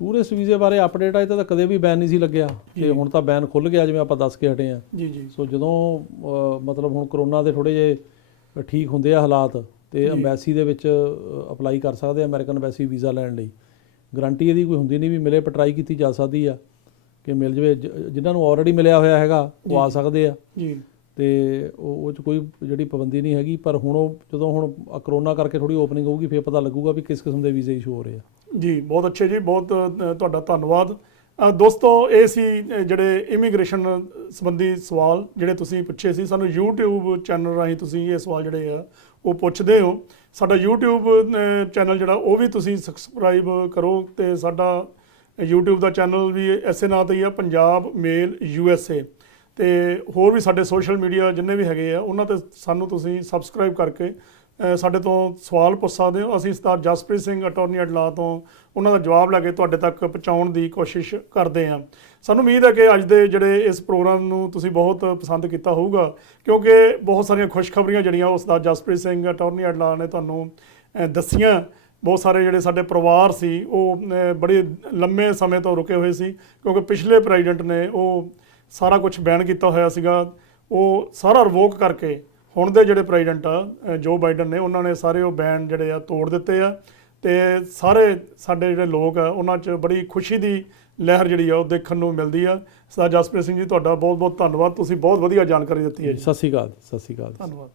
ਟੂਰਿਸਟ ਵੀਜ਼ੇ ਬਾਰੇ ਅਪਡੇਟ ਆਏ ਤਾਂ ਕਦੇ ਵੀ ਬੈਨ ਨਹੀਂ ਸੀ ਲੱਗਿਆ, ਅਤੇ ਹੁਣ ਤਾਂ ਬੈਨ ਖੁੱਲ੍ਹ ਗਿਆ ਜਿਵੇਂ ਆਪਾਂ ਦੱਸ ਕੇ ਹਟੇ ਹਾਂ। ਸੋ ਜਦੋਂ ਮਤਲਬ ਹੁਣ ਕਰੋਨਾ ਦੇ ਥੋੜ੍ਹੇ ਜਿਹੇ ਠੀਕ ਹੁੰਦੇ ਆ ਹਾਲਾਤ, ਅਤੇ ਅੰਬੈਸੀ ਦੇ ਵਿੱਚ ਅਪਲਾਈ ਕਰ ਸਕਦੇ ਆ ਅਮਰੀਕਨ ਅੰਬੈਸੀ ਵੀਜ਼ਾ ਲੈਣ ਲਈ। ਗਰੰਟੀ ਇਹਦੀ ਕੋਈ ਹੁੰਦੀ ਨਹੀਂ ਵੀ ਮਿਲੇ, ਪਰ ਟਰਾਈ ਕੀਤੀ ਜਾ ਸਕਦੀ ਆ ਕਿ ਮਿਲ ਜਾਵੇ। ਜਿਨ੍ਹਾਂ ਨੂੰ ਆਲਰੇਡੀ ਮਿਲਿਆ ਹੋਇਆ ਹੈਗਾ ਉਹ ਆ ਸਕਦੇ ਆ, ਅਤੇ ਉਹ 'ਚ ਕੋਈ ਜਿਹੜੀ ਪਾਬੰਦੀ ਨਹੀਂ ਹੈਗੀ। ਪਰ ਹੁਣ ਉਹ ਜਦੋਂ ਹੁਣ ਕਰੋਨਾ ਕਰਕੇ ਥੋੜ੍ਹੀ ਓਪਨਿੰਗ ਹੋਊਗੀ ਫਿਰ ਪਤਾ ਲੱਗੂਗਾ ਵੀ ਕਿਸ ਕਿਸਮ ਦੇ ਵੀਜ਼ੇ ਇਸ਼ੂ ਹੋ ਰਹੇ ਆ। ਜੀ ਬਹੁਤ ਅੱਛੇ ਜੀ, ਬਹੁਤ ਤੁਹਾਡਾ ਧੰਨਵਾਦ। ਦੋਸਤੋ, ਇਹ ਸੀ ਜਿਹੜੇ ਇਮੀਗ੍ਰੇਸ਼ਨ ਸੰਬੰਧੀ ਸਵਾਲ ਜਿਹੜੇ ਤੁਸੀਂ ਪੁੱਛੇ ਸੀ। ਸਾਨੂੰ YouTube ਚੈਨਲ ਰਾਹੀਂ ਤੁਸੀਂ ਇਹ ਸਵਾਲ ਜਿਹੜੇ ਆ ਉਹ ਪੁੱਛਦੇ ਹੋ। ਸਾਡਾ YouTube ਚੈਨਲ ਜਿਹੜਾ ਉਹ ਵੀ ਤੁਸੀਂ ਸਬਸਕ੍ਰਾਈਬ ਕਰੋ, ਅਤੇ ਸਾਡਾ YouTube ਦਾ ਚੈਨਲ ਵੀ ਇਸੇ ਨਾਂ 'ਤੇ ਹੀ ਆ, ਪੰਜਾਬ ਮੇਲ USA। ਅਤੇ ਹੋਰ ਵੀ ਸਾਡੇ ਸੋਸ਼ਲ ਮੀਡੀਆ ਜਿੰਨੇ ਵੀ ਹੈਗੇ ਆ ਉਹਨਾਂ 'ਤੇ ਸਾਨੂੰ ਤੁਸੀਂ ਸਬਸਕ੍ਰਾਈਬ ਕਰਕੇ ਸਾਡੇ ਤੋਂ ਸਵਾਲ ਪੁੱਛ ਸਕਦੇ ਹੋ। ਅਸੀਂ Sardar Jaspreet Singh attorney at law ਤੋਂ ਉਹਨਾਂ ਦਾ ਜਵਾਬ ਲੈ ਕੇ ਤੁਹਾਡੇ ਤੱਕ ਪਹੁੰਚਾਉਣ ਦੀ ਕੋਸ਼ਿਸ਼ ਕਰਦੇ ਹਾਂ। ਸਾਨੂੰ ਉਮੀਦ ਹੈ ਕਿ ਅੱਜ ਦੇ ਜਿਹੜੇ ਇਸ ਪ੍ਰੋਗਰਾਮ ਨੂੰ ਤੁਸੀਂ ਬਹੁਤ ਪਸੰਦ ਕੀਤਾ ਹੋਊਗਾ, ਕਿਉਂਕਿ ਬਹੁਤ ਸਾਰੀਆਂ ਖੁਸ਼ਖਬਰੀਆਂ ਜਿਹੜੀਆਂ ਉਹ Sardar Jaspreet Singh attorney at law ਨੇ ਤੁਹਾਨੂੰ ਦੱਸੀਆਂ। ਬਹੁਤ ਸਾਰੇ ਜਿਹੜੇ ਸਾਡੇ ਪਰਿਵਾਰ ਸੀ ਉਹ ਬੜੇ ਲੰਮੇ ਸਮੇਂ ਤੋਂ ਰੁਕੇ ਹੋਏ ਸੀ, ਕਿਉਂਕਿ ਪਿਛਲੇ ਪ੍ਰੈਜ਼ੀਡੈਂਟ ਨੇ ਉਹ ਸਾਰਾ ਕੁਝ ਬੈਨ ਕੀਤਾ ਹੋਇਆ ਸੀਗਾ, ਉਹ ਸਾਰਾ ਰਿਵੋਕ ਕਰਕੇ ਹੁਣ ਦੇ ਜਿਹੜੇ ਪ੍ਰੈਜ਼ੀਡੈਂਟ ਆ ਜੋ ਬਾਈਡਨ ਨੇ ਉਹਨਾਂ ਨੇ ਸਾਰੇ ਉਹ ਬੈਨ ਜਿਹੜੇ ਆ ਤੋੜ ਦਿੱਤੇ ਆ। ਅਤੇ ਸਾਰੇ ਸਾਡੇ ਜਿਹੜੇ ਲੋਕ ਆ ਉਹਨਾਂ 'ਚ ਬੜੀ ਖੁਸ਼ੀ ਦੀ ਲਹਿਰ ਜਿਹੜੀ ਆ ਉਹ ਦੇਖਣ ਨੂੰ ਮਿਲਦੀ ਆ। ਸਰਦਾਰ ਜਸਪ੍ਰੀਤ ਸਿੰਘ ਜੀ, ਤੁਹਾਡਾ ਬਹੁਤ ਬਹੁਤ ਧੰਨਵਾਦ, ਤੁਸੀਂ ਬਹੁਤ ਵਧੀਆ ਜਾਣਕਾਰੀ ਦਿੱਤੀ ਹੈ ਜੀ। ਸਤਿ ਸ਼੍ਰੀ ਅਕਾਲ, ਸਤਿ ਸ਼੍ਰੀ ਅਕਾਲ। ਧੰਨਵਾਦ।